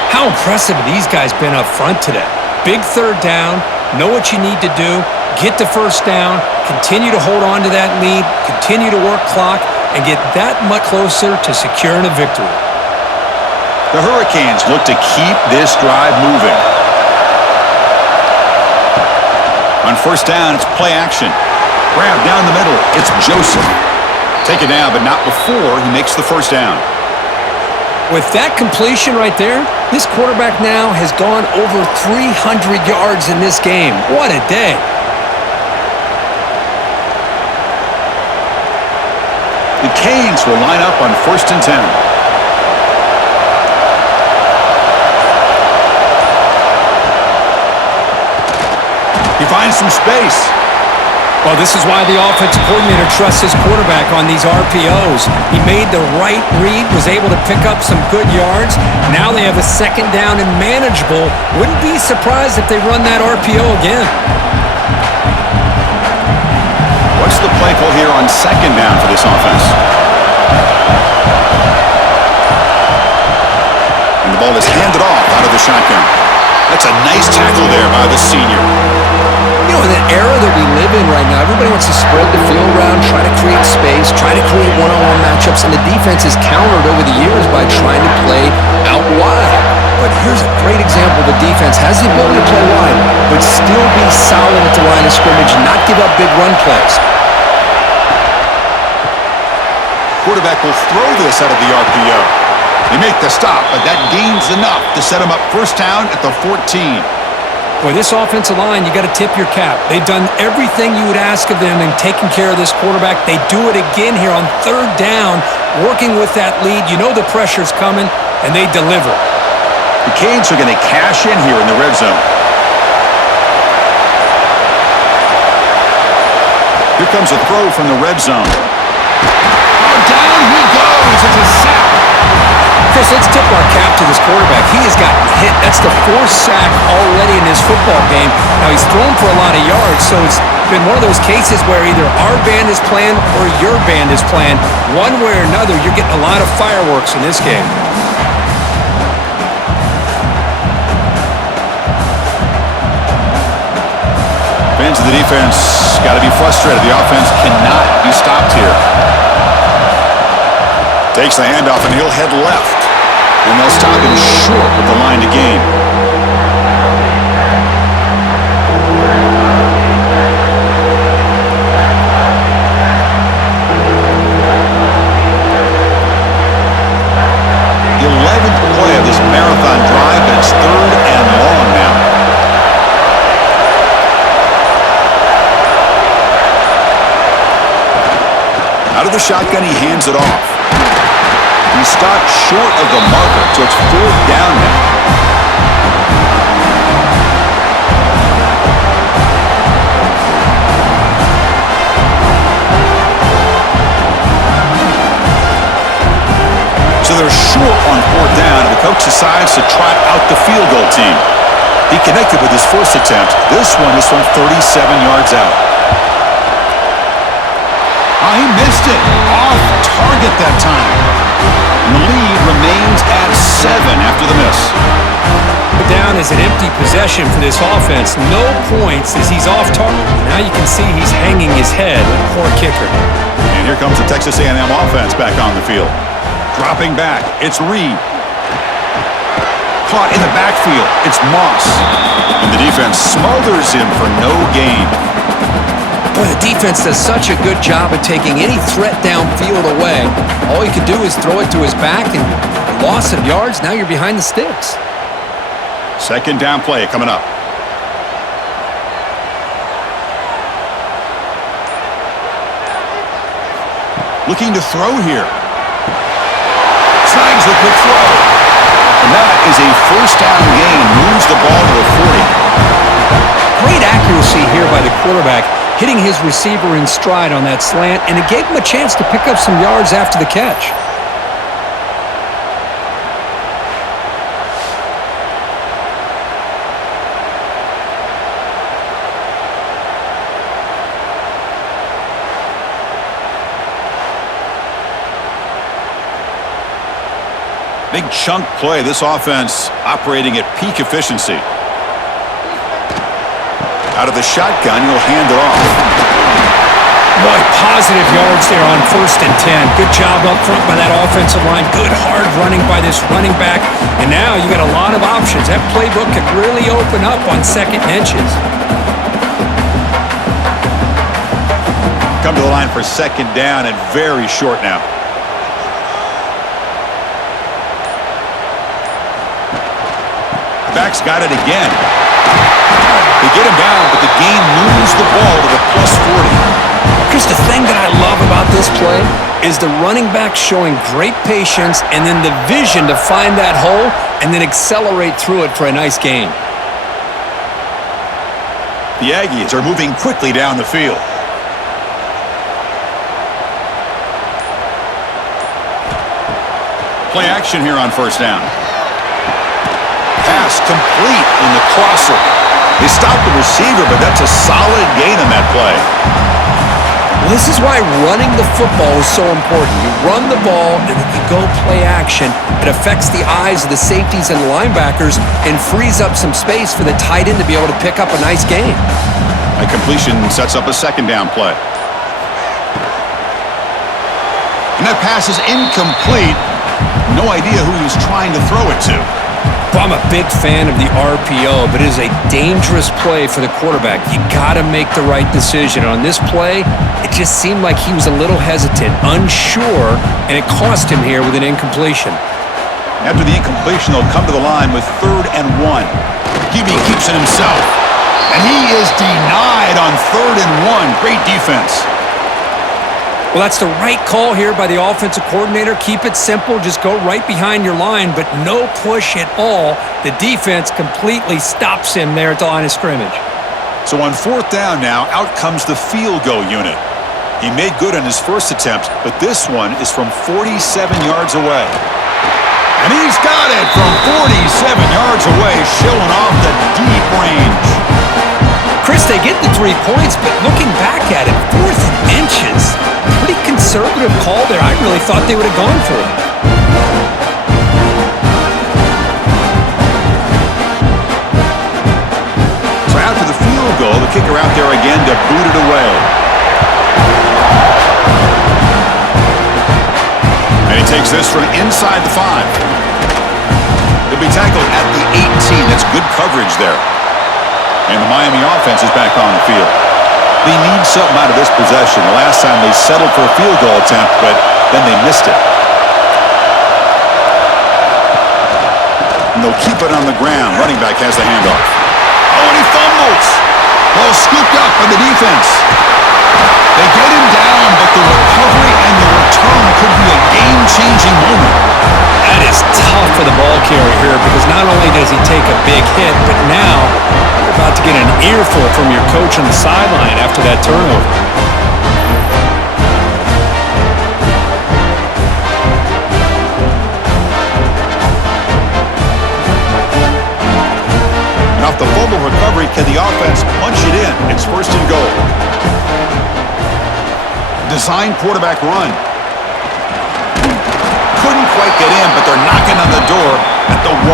How impressive have these guys been up front today? Big 3rd down, know what you need to do, get the first down, continue to hold on to that lead, continue to work clock, and get that much closer to securing a victory. The Hurricanes look to keep this drive moving. On 1st down, it's play action. Grab down the middle. It's Joseph. Take it down, but not before he makes the first down. With that completion right there, this quarterback now has gone over 300 yards in this game. What a day. The Canes will line up on 1st and 10. He finds some space. Well, this is why the offensive coordinator trusts his quarterback on these RPOs. He made the right read, was able to pick up some good yards. Now they have a 2nd down and manageable. Wouldn't be surprised if they run that RPO again. What's the play call here on 2nd down for this offense? And the ball is handed off out of the shotgun. That's a nice tackle there by the senior. You know, in the era that we live in right now, everybody wants to spread the field around, try to create space, try to create one-on-one matchups, and the defense has countered over the years by trying to play out wide. But here's a great example. The defense has the ability to play wide, but still be solid at the line of scrimmage, not give up big run plays. Quarterback will throw this out of the RPO. They make the stop, but that gains enough to set him up 1st down at the 14. Boy, this offensive line, you got to tip your cap. They've done everything you would ask of them in taking care of this quarterback. They do it again here on 3rd down, working with that lead. You know the pressure's coming, and they deliver. The Canes are going to cash in here in the red zone. Here comes a throw from the red zone. Oh, down he goes. It's a sack. Chris, let's tip our cap to this quarterback. He has gotten hit. That's the 4th sack already in this football game. Now, he's thrown for a lot of yards, so it's been one of those cases where either our band is playing or your band is playing. One way or another, you're getting a lot of fireworks in this game. Fans of the defense got to be frustrated. The offense cannot be stopped here. Takes the handoff, and he'll head left. And they'll stop him short with the line to gain. shotgun, he hands it off. He stopped short of the marker, so it's 4th down now. So they're short on 4th down, and the coach decides to trot out the field goal team. He connected with his first attempt. This one is from 37 yards out. Oh, he missed it. Off target that time. And the lead remains at 7 after the miss. Down is an empty possession for this offense. No points as he's off target. Now you can see he's hanging his head. Poor kicker. And here comes the Texas A&M offense back on the field. Dropping back, it's Reed. Caught in the backfield, it's Moss. And the defense smothers him for no gain. Boy, the defense does such a good job of taking any threat downfield away. All he could do is throw it to his back, and loss of yards, now you're behind the sticks. 2nd down play coming up. Looking to throw here. Snags the quick throw. And that is a 1st down gain. Moves the ball to the 40. Great accuracy here by the quarterback, hitting his receiver in stride on that slant, and it gave him a chance to pick up some yards after the catch. Big chunk play. This offense operating at peak efficiency. Out of the shotgun, he'll hand it off. Boy, positive yards there on 1st and 10. Good job up front by that offensive line. Good hard running by this running back. And now you got a lot of options. That playbook could really open up on 2nd and inches. Come to the line for 2nd down and very short now. Back's got it again. They get him down, but the gain moves the ball to the +40. Chris, the thing that I love about this play is the running back showing great patience and then the vision to find that hole and then accelerate through it for a nice gain. The Aggies are moving quickly down the field. Play action here on 1st down. Pass complete in the crosser. They stopped the receiver, but that's a solid gain on that play. Well, this is why running the football is so important. You run the ball, and then you go play action. It affects the eyes of the safeties and the linebackers and frees up some space for the tight end to be able to pick up a nice gain. A completion sets up a 2nd down play. And that pass is incomplete. No idea who he was trying to throw it to. I'm a big fan of the RPO, but it is a dangerous play for the quarterback. You got to make the right decision. On this play, it just seemed like he was a little hesitant, unsure, and it cost him here with an incompletion. After the incompletion, they'll come to the line with 3rd and 1. QB keeps it himself. And he is denied on 3rd and 1. Great defense. Well, that's the right call here by the offensive coordinator. Keep it simple. Just go right behind your line, but no push at all. The defense completely stops him there at the line of scrimmage. So on 4th down now, out comes the field goal unit. He made good on his first attempt, but this one is from 47 yards away. And he's got it from 47 yards away, showing off the deep range. Chris, they get the 3 points, but looking back at it, 4th and inches. Pretty conservative call there. I really thought they would have gone for it. So after the field goal, the kicker out there again to boot it away. And he takes this from inside the 5. He'll be tackled at the 18. That's good coverage there. And the Miami offense is back on the field. They need something out of this possession. The last time they settled for a field goal attempt, but then they missed it. And they'll keep it on the ground. Running back has the handoff. Oh, and he fumbles. Ball scooped up by the defense. They get him down, but the recovery and the return could be a game-changing moment. That is tough for the ball carrier here because not only does he take a big hit, but now you're about to get an earful from your coach on the sideline after that turnover. And off the fumble recovery, can the offense punch it in? It's first and goal. Design quarterback run. Couldn't quite get in, but they're knocking on the door at the 1.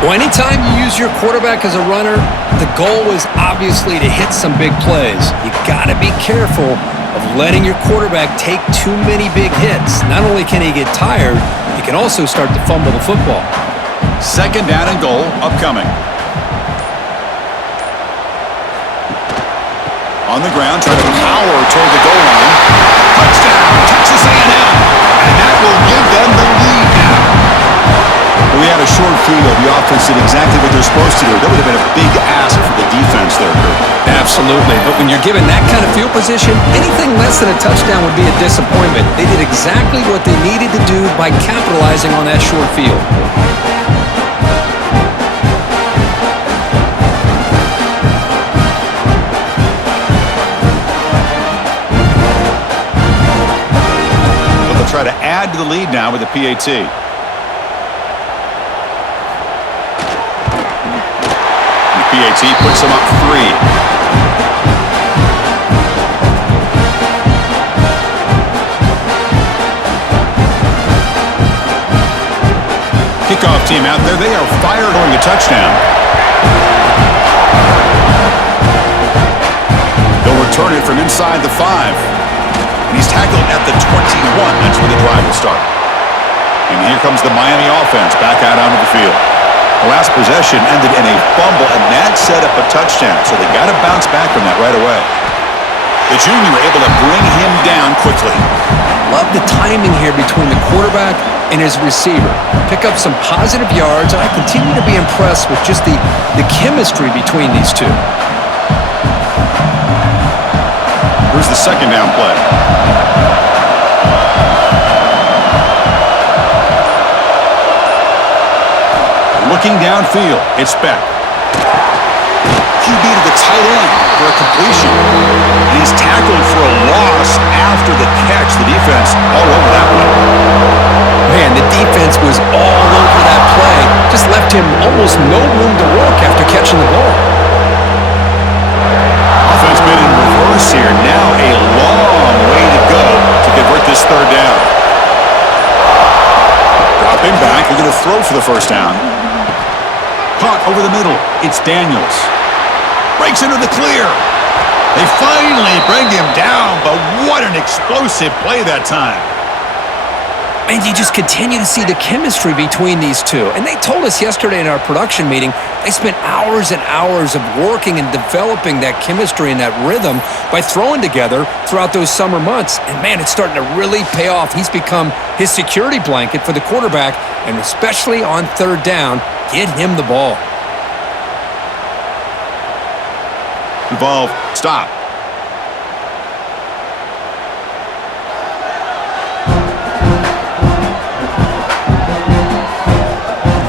Well, anytime you use your quarterback as a runner, the goal is obviously to hit some big plays. You got to be careful of letting your quarterback take too many big hits. Not only can he get tired, he can also start to fumble the football. Second down and goal upcoming. On the ground, trying to power toward the goal line. Touchdown, Texas A&M. And that will give them the lead now. We had a short field. The offense did exactly what they're supposed to do. That would have been a big ask for the defense there, Kurt. Absolutely. But when you're given that kind of field position, anything less than a touchdown would be a disappointment. They did exactly what they needed to do by capitalizing on that short field. Try to add to the lead now with the PAT. The PAT puts them up 3. Kickoff team out there. They are fired on the touchdown. They'll return it from inside the 5. And he's tackled at the 21. That's where the drive will start. And here comes the Miami offense back out onto the field. The last possession ended in a fumble, and that set up a touchdown. So they got to bounce back from that right away. The junior able to bring him down quickly. Love the timing here between the quarterback and his receiver. Pick up some positive yards, and I continue to be impressed with just the chemistry between these two. Here's the second down play. Looking downfield, it's Beck. QB to the tight end for a completion. And he's tackled for a loss after the catch. The defense all over that one. Man, the defense was all over that play. Just left him almost no room to work after catching the ball. Offense been in reverse here. Now a long way to go to convert this third down. Dropping back, they're going to throw for the first down. Caught over the middle. It's Daniels. Breaks into the clear. They finally bring him down, but what an explosive play that time. And you just continue to see the chemistry between these two. And they told us yesterday in our production meeting, they spent hours and hours of working and developing that chemistry and that rhythm by throwing together throughout those summer months. And man, it's starting to really pay off. He's become his security blanket for the quarterback, and especially on third down, get him the ball. Involved. Stop.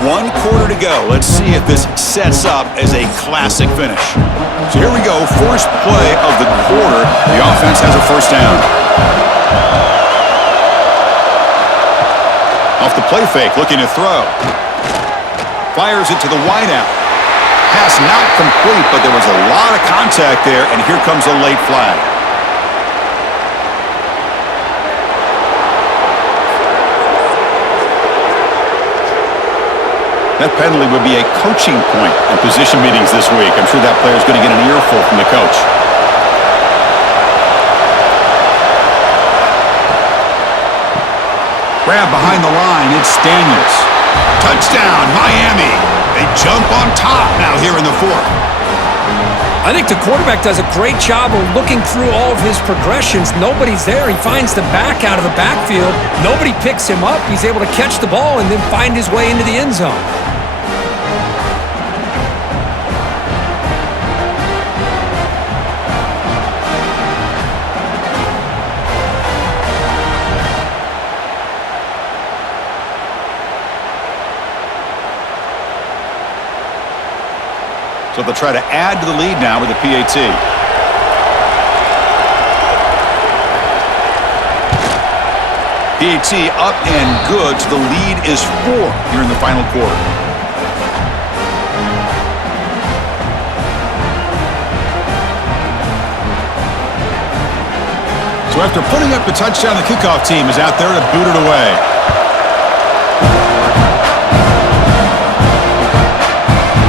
One quarter to go. Let's see if this sets up as a classic finish. So here we go. First play of the quarter. The offense has a first down. Off the play fake, looking to throw. Fires it to the wideout. Pass not complete, but there was a lot of contact there, and here comes a late flag. That penalty would be a coaching point in position meetings this week. I'm sure that player is going to get an earful from the coach. Grab behind the line. It's Daniels. Touchdown, Miami. They jump on top now here in the fourth. I think the quarterback does a great job of looking through all of his progressions. Nobody's there. He finds the back out of the backfield. Nobody picks him up. He's able to catch the ball and then find his way into the end zone. So they'll try to add to the lead now with the PAT. PAT up and good, so the lead is 4 here in the final quarter. So after putting up the touchdown, the kickoff team is out there to boot it away.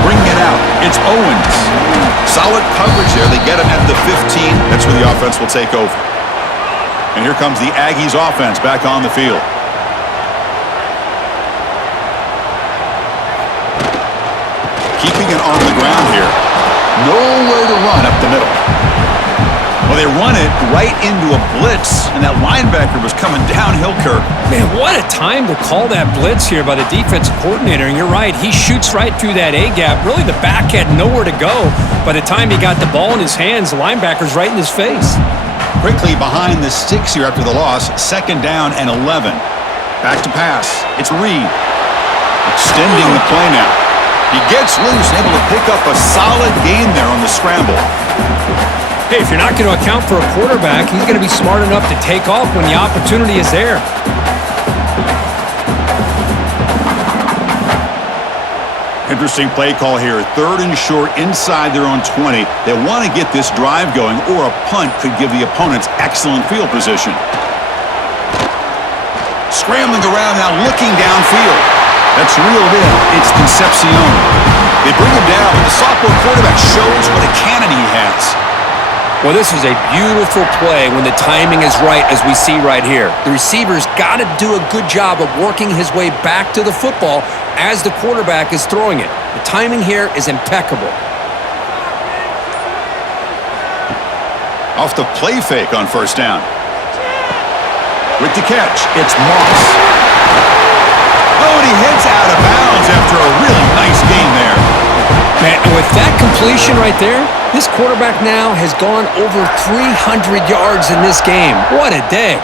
Bringing it out, it's Owens. Solid coverage there. They get him at the 15. That's where the offense will take over. And here comes the Aggies offense back on the field. Keeping it on the ground here. Nowhere to run up the middle. Well, they run it right into a blitz, and that linebacker was coming downhill, Kirk. Man, what a time to call that blitz here by the defensive coordinator. And you're right, he shoots right through that A-gap. Really, the back had nowhere to go. By the time he got the ball in his hands, the linebacker's right in his face. Quickly behind the sticks here after the loss. 2nd down and 11. Back to pass. It's Reed. Extending the play now. He gets loose and able to pick up a solid gain there on the scramble. Hey, if you're not going to account for a quarterback, he's going to be smart enough to take off when the opportunity is there. Interesting play call here. 3rd and short inside their own 20. They want to get this drive going, or a punt could give the opponents excellent field position. Scrambling around now, looking downfield. That's reeled in. It's Concepcion. They bring him down, but the sophomore quarterback shows what a cannon he has. Well, this is a beautiful play when the timing is right, as we see right here. The receiver's got to do a good job of working his way back to the football as the quarterback is throwing it. The timing here is impeccable. Off the play fake on 1st down. With the catch, it's Moss. Oh, and he heads out of bounds after a really nice gain there. Man, and with that completion right there, this quarterback now has gone over 300 yards in this game. What a day.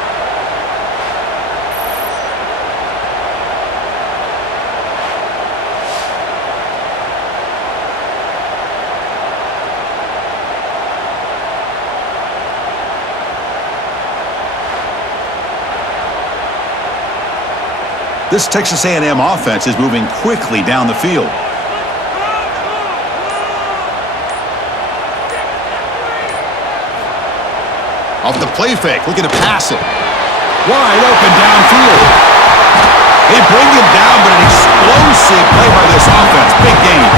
This Texas A&M offense is moving quickly down the field. Off the play fake, looking to pass it. Wide open downfield. They bring him down, but an explosive play by this offense. Big game.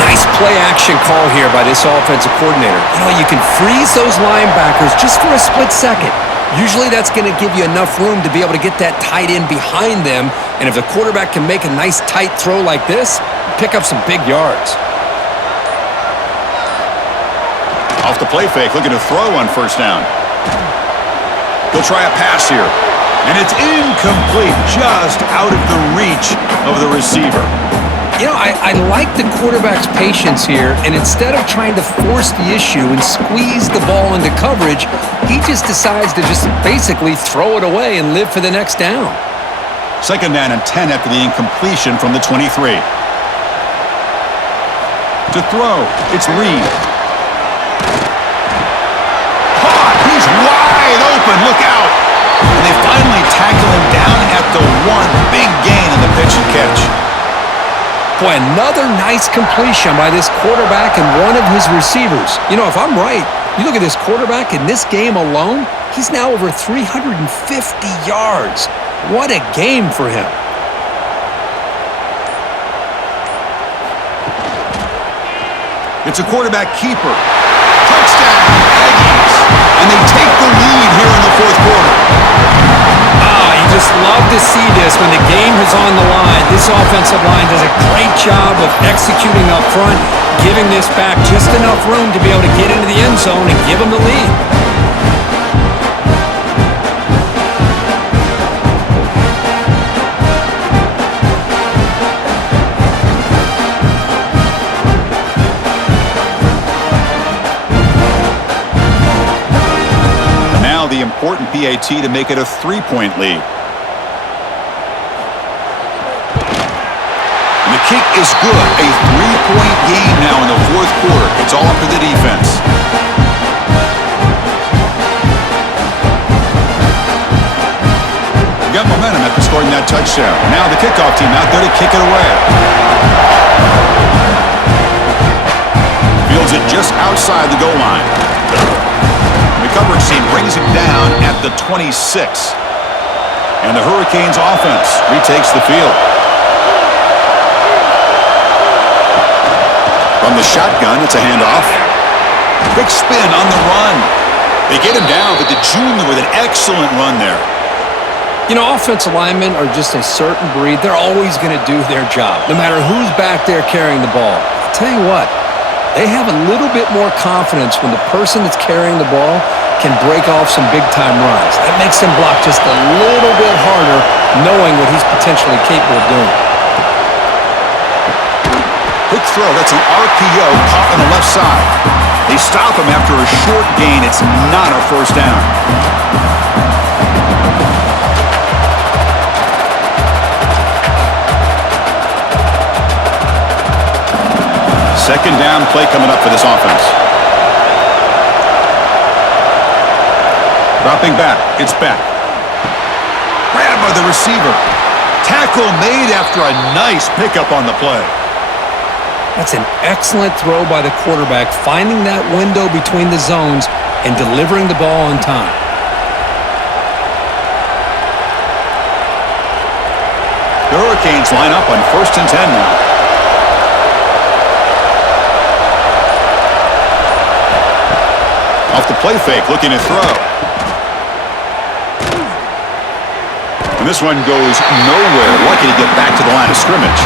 Nice play action call here by this offensive coordinator. You know, you can freeze those linebackers just for a split second. Usually that's going to give you enough room to be able to get that tight end behind them. And if the quarterback can make a nice tight throw like this, pick up some big yards. Off the play fake, looking to throw on 1st down. He'll try a pass here. And it's incomplete, just out of the reach of the receiver. You know, I like the quarterback's patience here, and instead of trying to force the issue and squeeze the ball into coverage, he just decides to just basically throw it away and live for the next down. 2nd down and 10 after the incompletion from the 23. To throw, it's Reed. Caught! He's wide open, look out! And they finally tackle him down at the 1. Big gain in the pitch and catch. Boy, another nice completion by this quarterback and one of his receivers. You know, if I'm right, you look at this quarterback in this game alone, he's now over 350 yards. What a game for him. It's a quarterback keeper. Touchdown, Aggies. And they take the lead here in the 4th quarter. You just love to see this when the game is on the line. This offensive line does a great job of executing up front, giving this back just enough room to be able to get into the end zone and give them the lead. The important PAT to make it a 3-point lead. And the kick is good. A 3-point game now in the fourth quarter. It's all up to the defense. Got momentum after scoring that touchdown. Now the kickoff team out there to kick it away. Fields it just outside the goal line. The coverage team brings him down at the 26. And the Hurricanes offense retakes the field. From the shotgun, it's a handoff. Quick spin on the run. They get him down, but the junior with an excellent run there. You know, offensive linemen are just a certain breed. They're always going to do their job, no matter who's back there carrying the ball. I'll tell you what, they have a little bit more confidence when the person that's carrying the ball can break off some big-time runs. That makes them block just a little bit harder, knowing what he's potentially capable of doing. Quick throw, that's an RPO caught on the left side. They stop him after a short gain. It's not a first down. Second down play coming up for this offense. Dropping back. It's back. Grabbed by the receiver. Tackle made after a nice pickup on the play. That's an excellent throw by the quarterback, finding that window between the zones and delivering the ball on time. The Hurricanes line up on 1st and 10 now. Off the play fake, looking to throw. And this one goes nowhere. Lucky to get back to the line of scrimmage.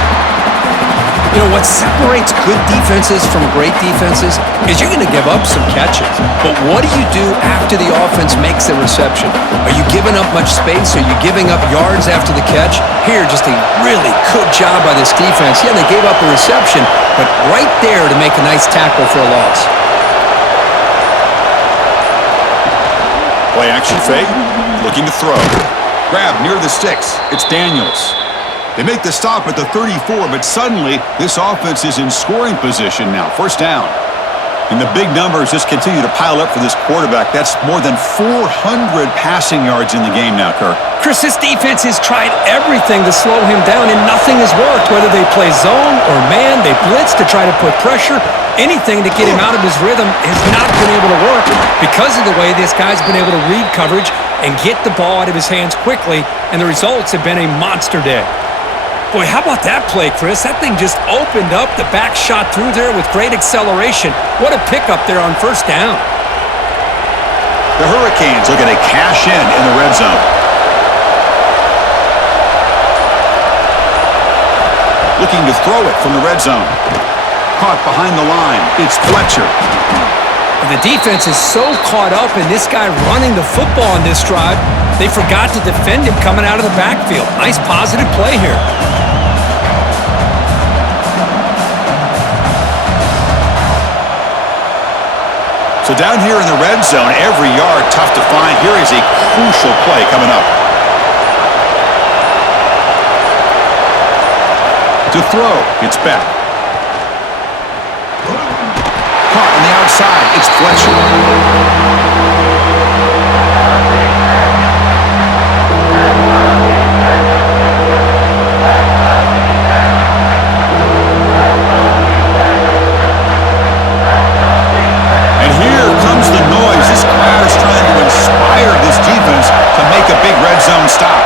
You know, what separates good defenses from great defenses is you're going to give up some catches. But what do you do after the offense makes the reception? Are you giving up much space? Are you giving up yards after the catch? Here, just a really good job by this defense. Yeah, they gave up a reception, but right there to make a nice tackle for a loss. Play action fake, looking to throw. Grab near the sticks. It's Daniels. They make the stop at the 34, but suddenly this offense is in scoring position now. First down. And the big numbers just continue to pile up for this quarterback. That's more than 400 passing yards in the game now, Kirk. Chris, this defense has tried everything to slow him down, and nothing has worked. Whether they play zone or man, they blitz to try to put pressure. Anything to get him out of his rhythm has not been able to work because of the way this guy's been able to read coverage and get the ball out of his hands quickly, and the results have been a monster day. Boy, how about that play, Chris? That thing just opened up. The back shot through there with great acceleration. What a pickup there on first down. The Hurricanes looking to cash in the red zone. Looking to throw it from the red zone. Caught behind the line. It's Fletcher. The defense is so caught up in this guy running the football on this drive, they forgot to defend him coming out of the backfield. Nice positive play here. So down here in the red zone, every yard tough to find. Here is a crucial play coming up. To throw, it's back. Caught on the outside, it's Fletcher. And here comes the noise. This crowd is trying to inspire this defense to make a big red zone stop.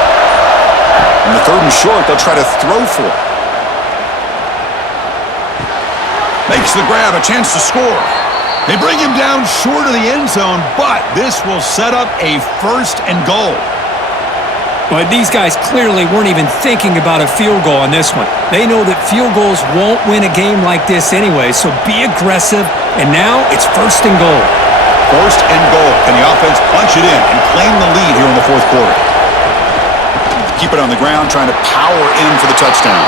In the 3rd and short, they'll try to throw for it. Makes the grab, a chance to score. They bring him down short of the end zone, but this will set up a 1st and goal. But these guys clearly weren't even thinking about a field goal on this one. They know that field goals won't win a game like this anyway, so be aggressive, and now it's 1st and goal. 1st and goal. Can the offense punch it in and claim the lead here in the 4th quarter? Keep it on the ground, trying to power in for the touchdown.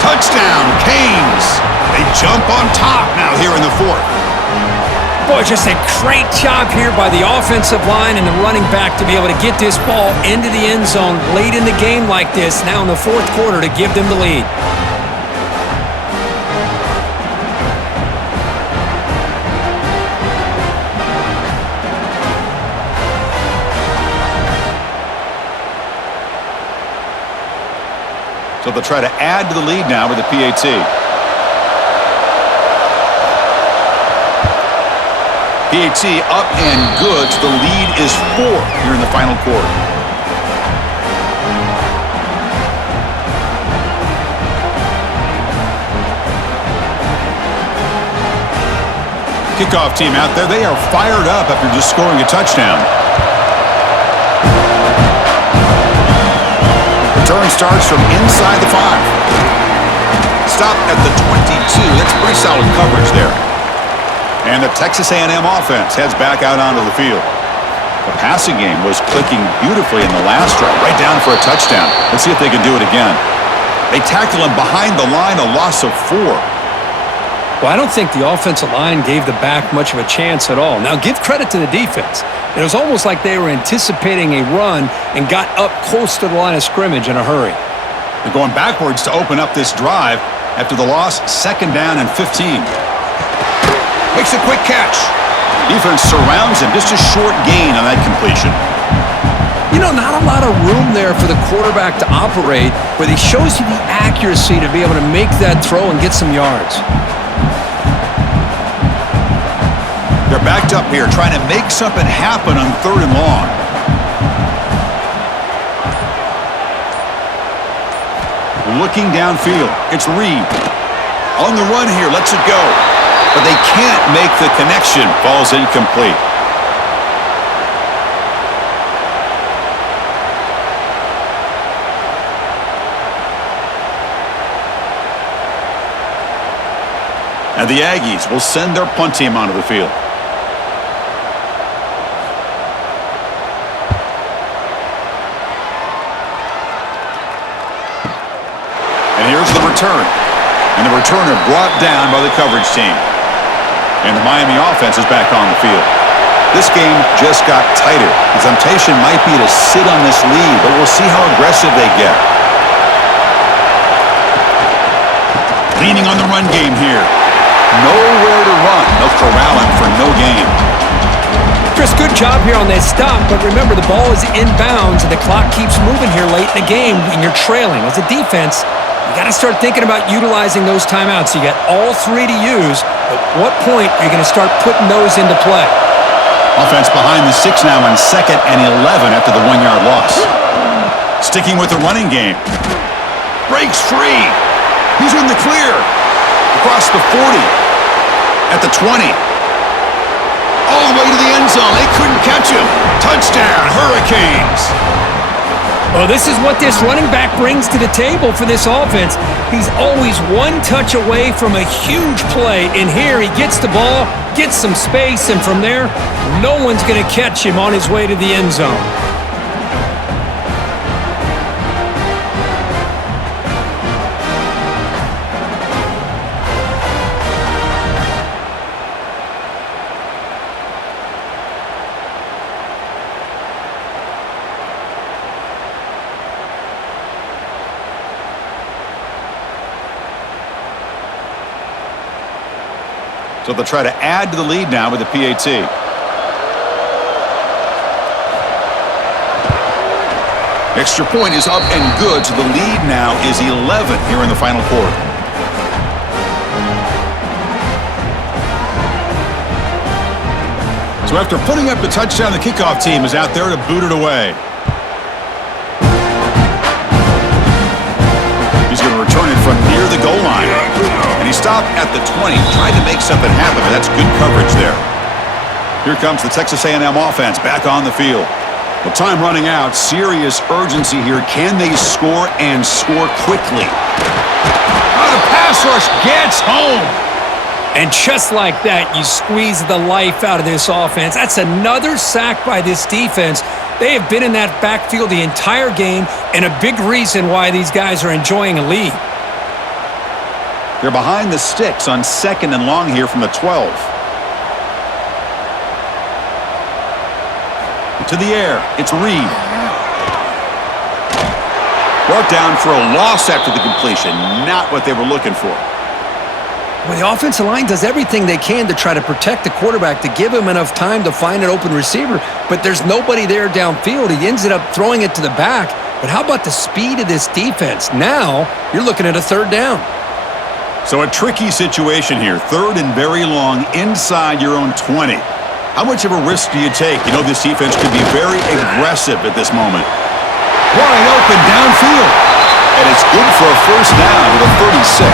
Touchdown, Canes! They jump on top now here in the 4th. Boy, just a great job here by the offensive line and the running back to be able to get this ball into the end zone late in the game like this, now in the 4th quarter, to give them the lead. So they'll try to add to the lead now with the PAT. PAT up and good. So the lead is 4 here in the final quarter. Kickoff team out there. They are fired up after just scoring a touchdown. Return starts from inside the 5. Stop at the 22. That's pretty solid coverage there. And the Texas A&M offense heads back out onto the field. The passing game was clicking beautifully in the last drive, right down for a touchdown. Let's see if they can do it again. They tackle him behind the line, a loss of 4. Well, I don't think the offensive line gave the back much of a chance at all. Now, give credit to the defense. It was almost like they were anticipating a run and got up close to the line of scrimmage in a hurry. They're going backwards to open up this drive after the loss, 2nd down and 15. Makes a quick catch. Defense surrounds him, just a short gain on that completion. You know, not a lot of room there for the quarterback to operate, but he shows you the accuracy to be able to make that throw and get some yards. They're backed up here, trying to make something happen on 3rd and long. Looking downfield, it's Reed. On the run here, lets it go. But they can't make the connection. Falls incomplete. And the Aggies will send their punt team onto the field. And here's the return. And the returner brought down by the coverage team. And the Miami offense is back on the field. This game just got tighter. The temptation might be to sit on this lead, but we'll see how aggressive they get. Leaning on the run game here. Nowhere to run. They'll corral him for no gain. Chris, good job here on that stop, but remember the ball is inbounds and the clock keeps moving here late in the game and you're trailing. As a defense, you got to start thinking about utilizing those timeouts. You got all 3 to use. At what point are you going to start putting those into play? Offense behind the 6 now on 2nd and 11 after the 1-yard loss. Sticking with the running game. Breaks free. He's in the clear. Across the 40. At the 20. All the way to the end zone. They couldn't catch him. Touchdown, Hurricanes. Well, this is what this running back brings to the table for this offense. He's always one touch away from a huge play. And here he gets the ball, gets some space, and from there, no one's going to catch him on his way to the end zone. So they'll try to add to the lead now with the PAT. Extra point is up and good, so the lead now is 11 here in the final quarter. So after putting up the touchdown, the kickoff team is out there to boot it away. He's going to return it from near the goal line. And he stopped at the 20, tried to make something happen, but that's good coverage there. Here comes the Texas A&M offense back on the field. Well, time running out, serious urgency here. Can they score and score quickly? Oh, the pass rush gets home. And just like that, you squeeze the life out of this offense. That's another sack by this defense. They have been in that backfield the entire game, and a big reason why these guys are enjoying a lead. They're behind the sticks on 2nd and long here from the 12. To the air, it's Reed. Brought down for a loss after the completion. Not what they were looking for. Well, the offensive line does everything they can to try to protect the quarterback, to give him enough time to find an open receiver, but there's nobody there downfield. He ends up throwing it to the back, But how about the speed of this defense? Now, you're looking at a third down. So a tricky situation here. Third and very long inside your own 20. How much of a risk do you take? You know this defense could be very aggressive at this moment. Wide open downfield. And it's good for a first down to the 36.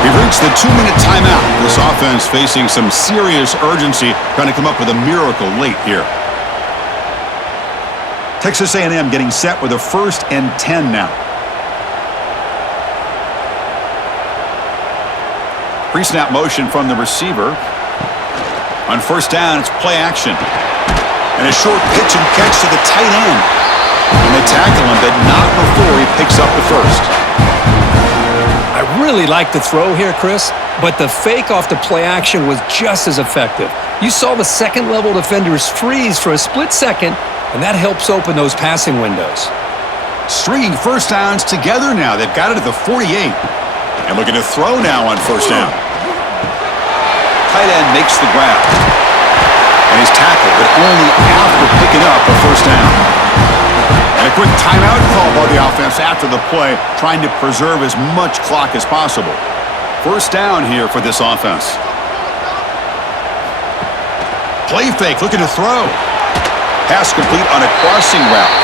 We've reached the 2-minute timeout. This offense facing some serious urgency, trying to come up with a miracle late here. Texas A&M getting set with a 1st and 10 now. Pre-snap motion from the receiver. On first down, it's play action. And a short pitch and catch to the tight end. And they tackle him, but not before he picks up the first. I really like the throw here, Chris, but the fake off the play action was just as effective. You saw the second-level defenders freeze for a split second, and that helps open those passing windows. Stringing first downs together now. They've got it at the 48. And looking to throw now on first down. Tight end makes the grab. And he's tackled, but only after picking up a first down. And a quick timeout call by the offense after the play, trying to preserve as much clock as possible. First down here for this offense. Play fake, looking to throw. Pass complete on a crossing route.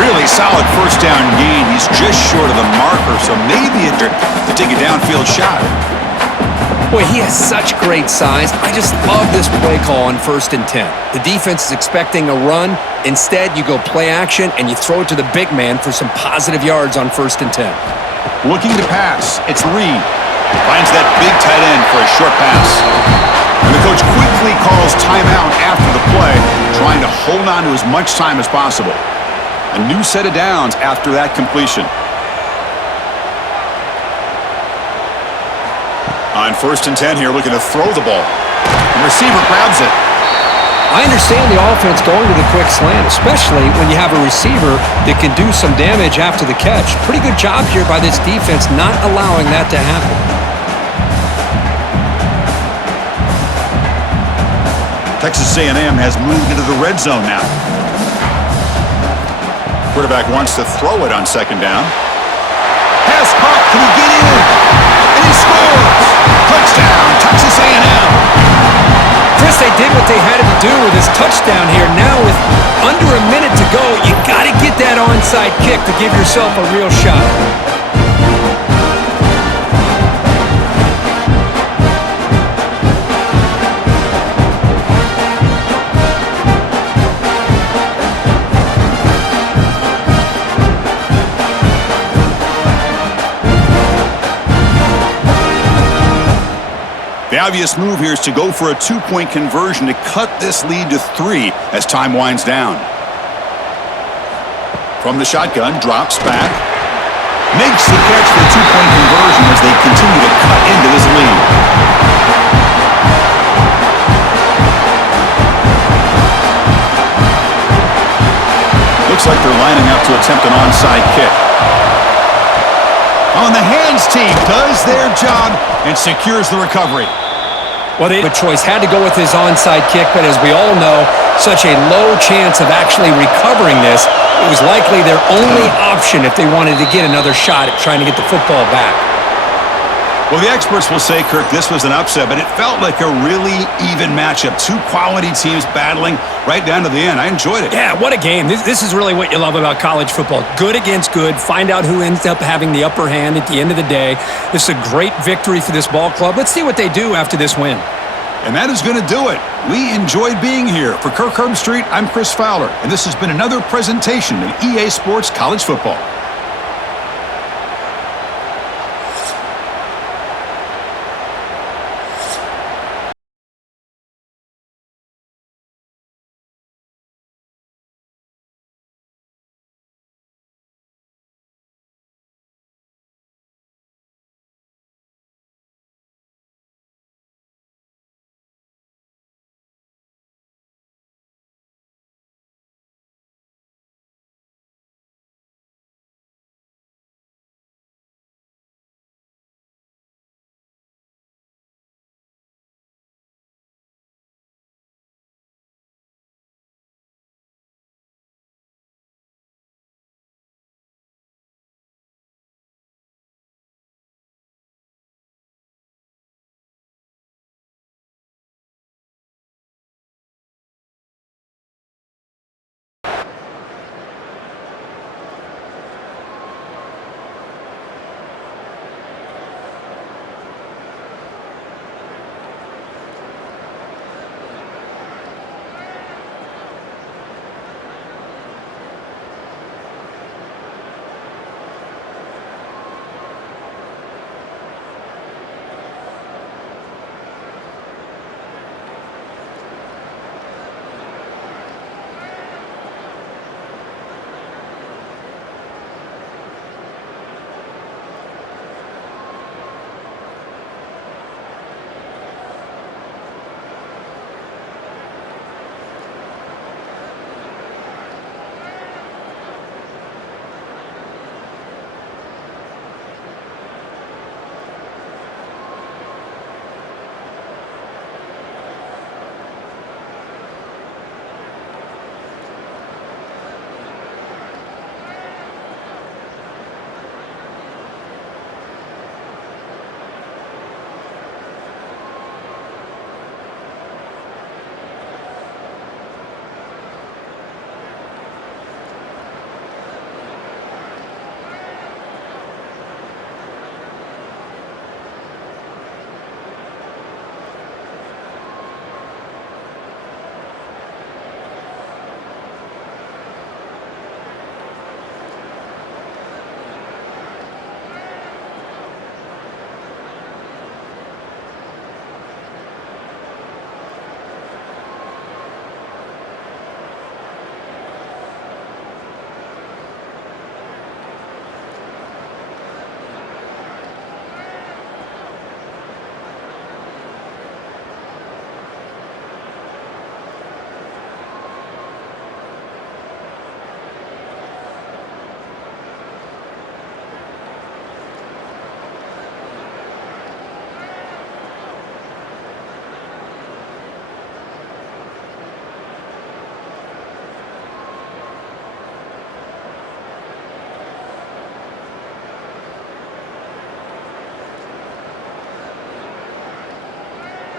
Really solid first down gain. He's just short of the marker, so maybe to take a downfield shot. Boy, he has such great size. I just love this play call on 1st and 10. The defense is expecting a run. Instead, you go play action and you throw it to the big man for some positive yards on 1st and 10. Looking to pass. It's Reed. Finds that big tight end for a short pass. And the coach quickly calls timeout after the play, trying to hold on to as much time as possible. A new set of downs after that completion. On 1st and 10 here, looking to throw the ball. The receiver grabs it. I understand the offense going to the quick slant, especially when you have a receiver that can do some damage after the catch. Pretty good job here by this defense not allowing that to happen. Texas A&M has moved into the red zone now. Quarterback wants to throw it on 2nd down. Pass caught. Can he get in? And he scores! Touchdown, Texas A&M. Chris, they did what they had to do with his touchdown here. Now with under a minute to go, you got to get that onside kick to give yourself a real shot. The obvious move here is to go for a 2-point conversion to cut this lead to 3 as time winds down. From the shotgun, drops back. Makes the catch for the 2-point conversion as they continue to cut into this lead. Looks like they're lining up to attempt an onside kick. On the hands team does their job and secures the recovery. Well, the choice had to go with his onside kick, but as we all know, such a low chance of actually recovering this, it was likely their only option if they wanted to get another shot at trying to get the football back. Well, the experts will say, Kirk, this was an upset, but it felt like a really even matchup. 2 quality teams battling right down to the end. I enjoyed it. Yeah, what a game. This is really what you love about college football. Good against good. Find out who ends up having the upper hand at the end of the day. This is a great victory for this ball club. Let's see what they do after this win. And that is going to do it. We enjoyed being here. For Kirk Herbstreit, I'm Chris Fowler, and this has been another presentation of EA Sports College Football.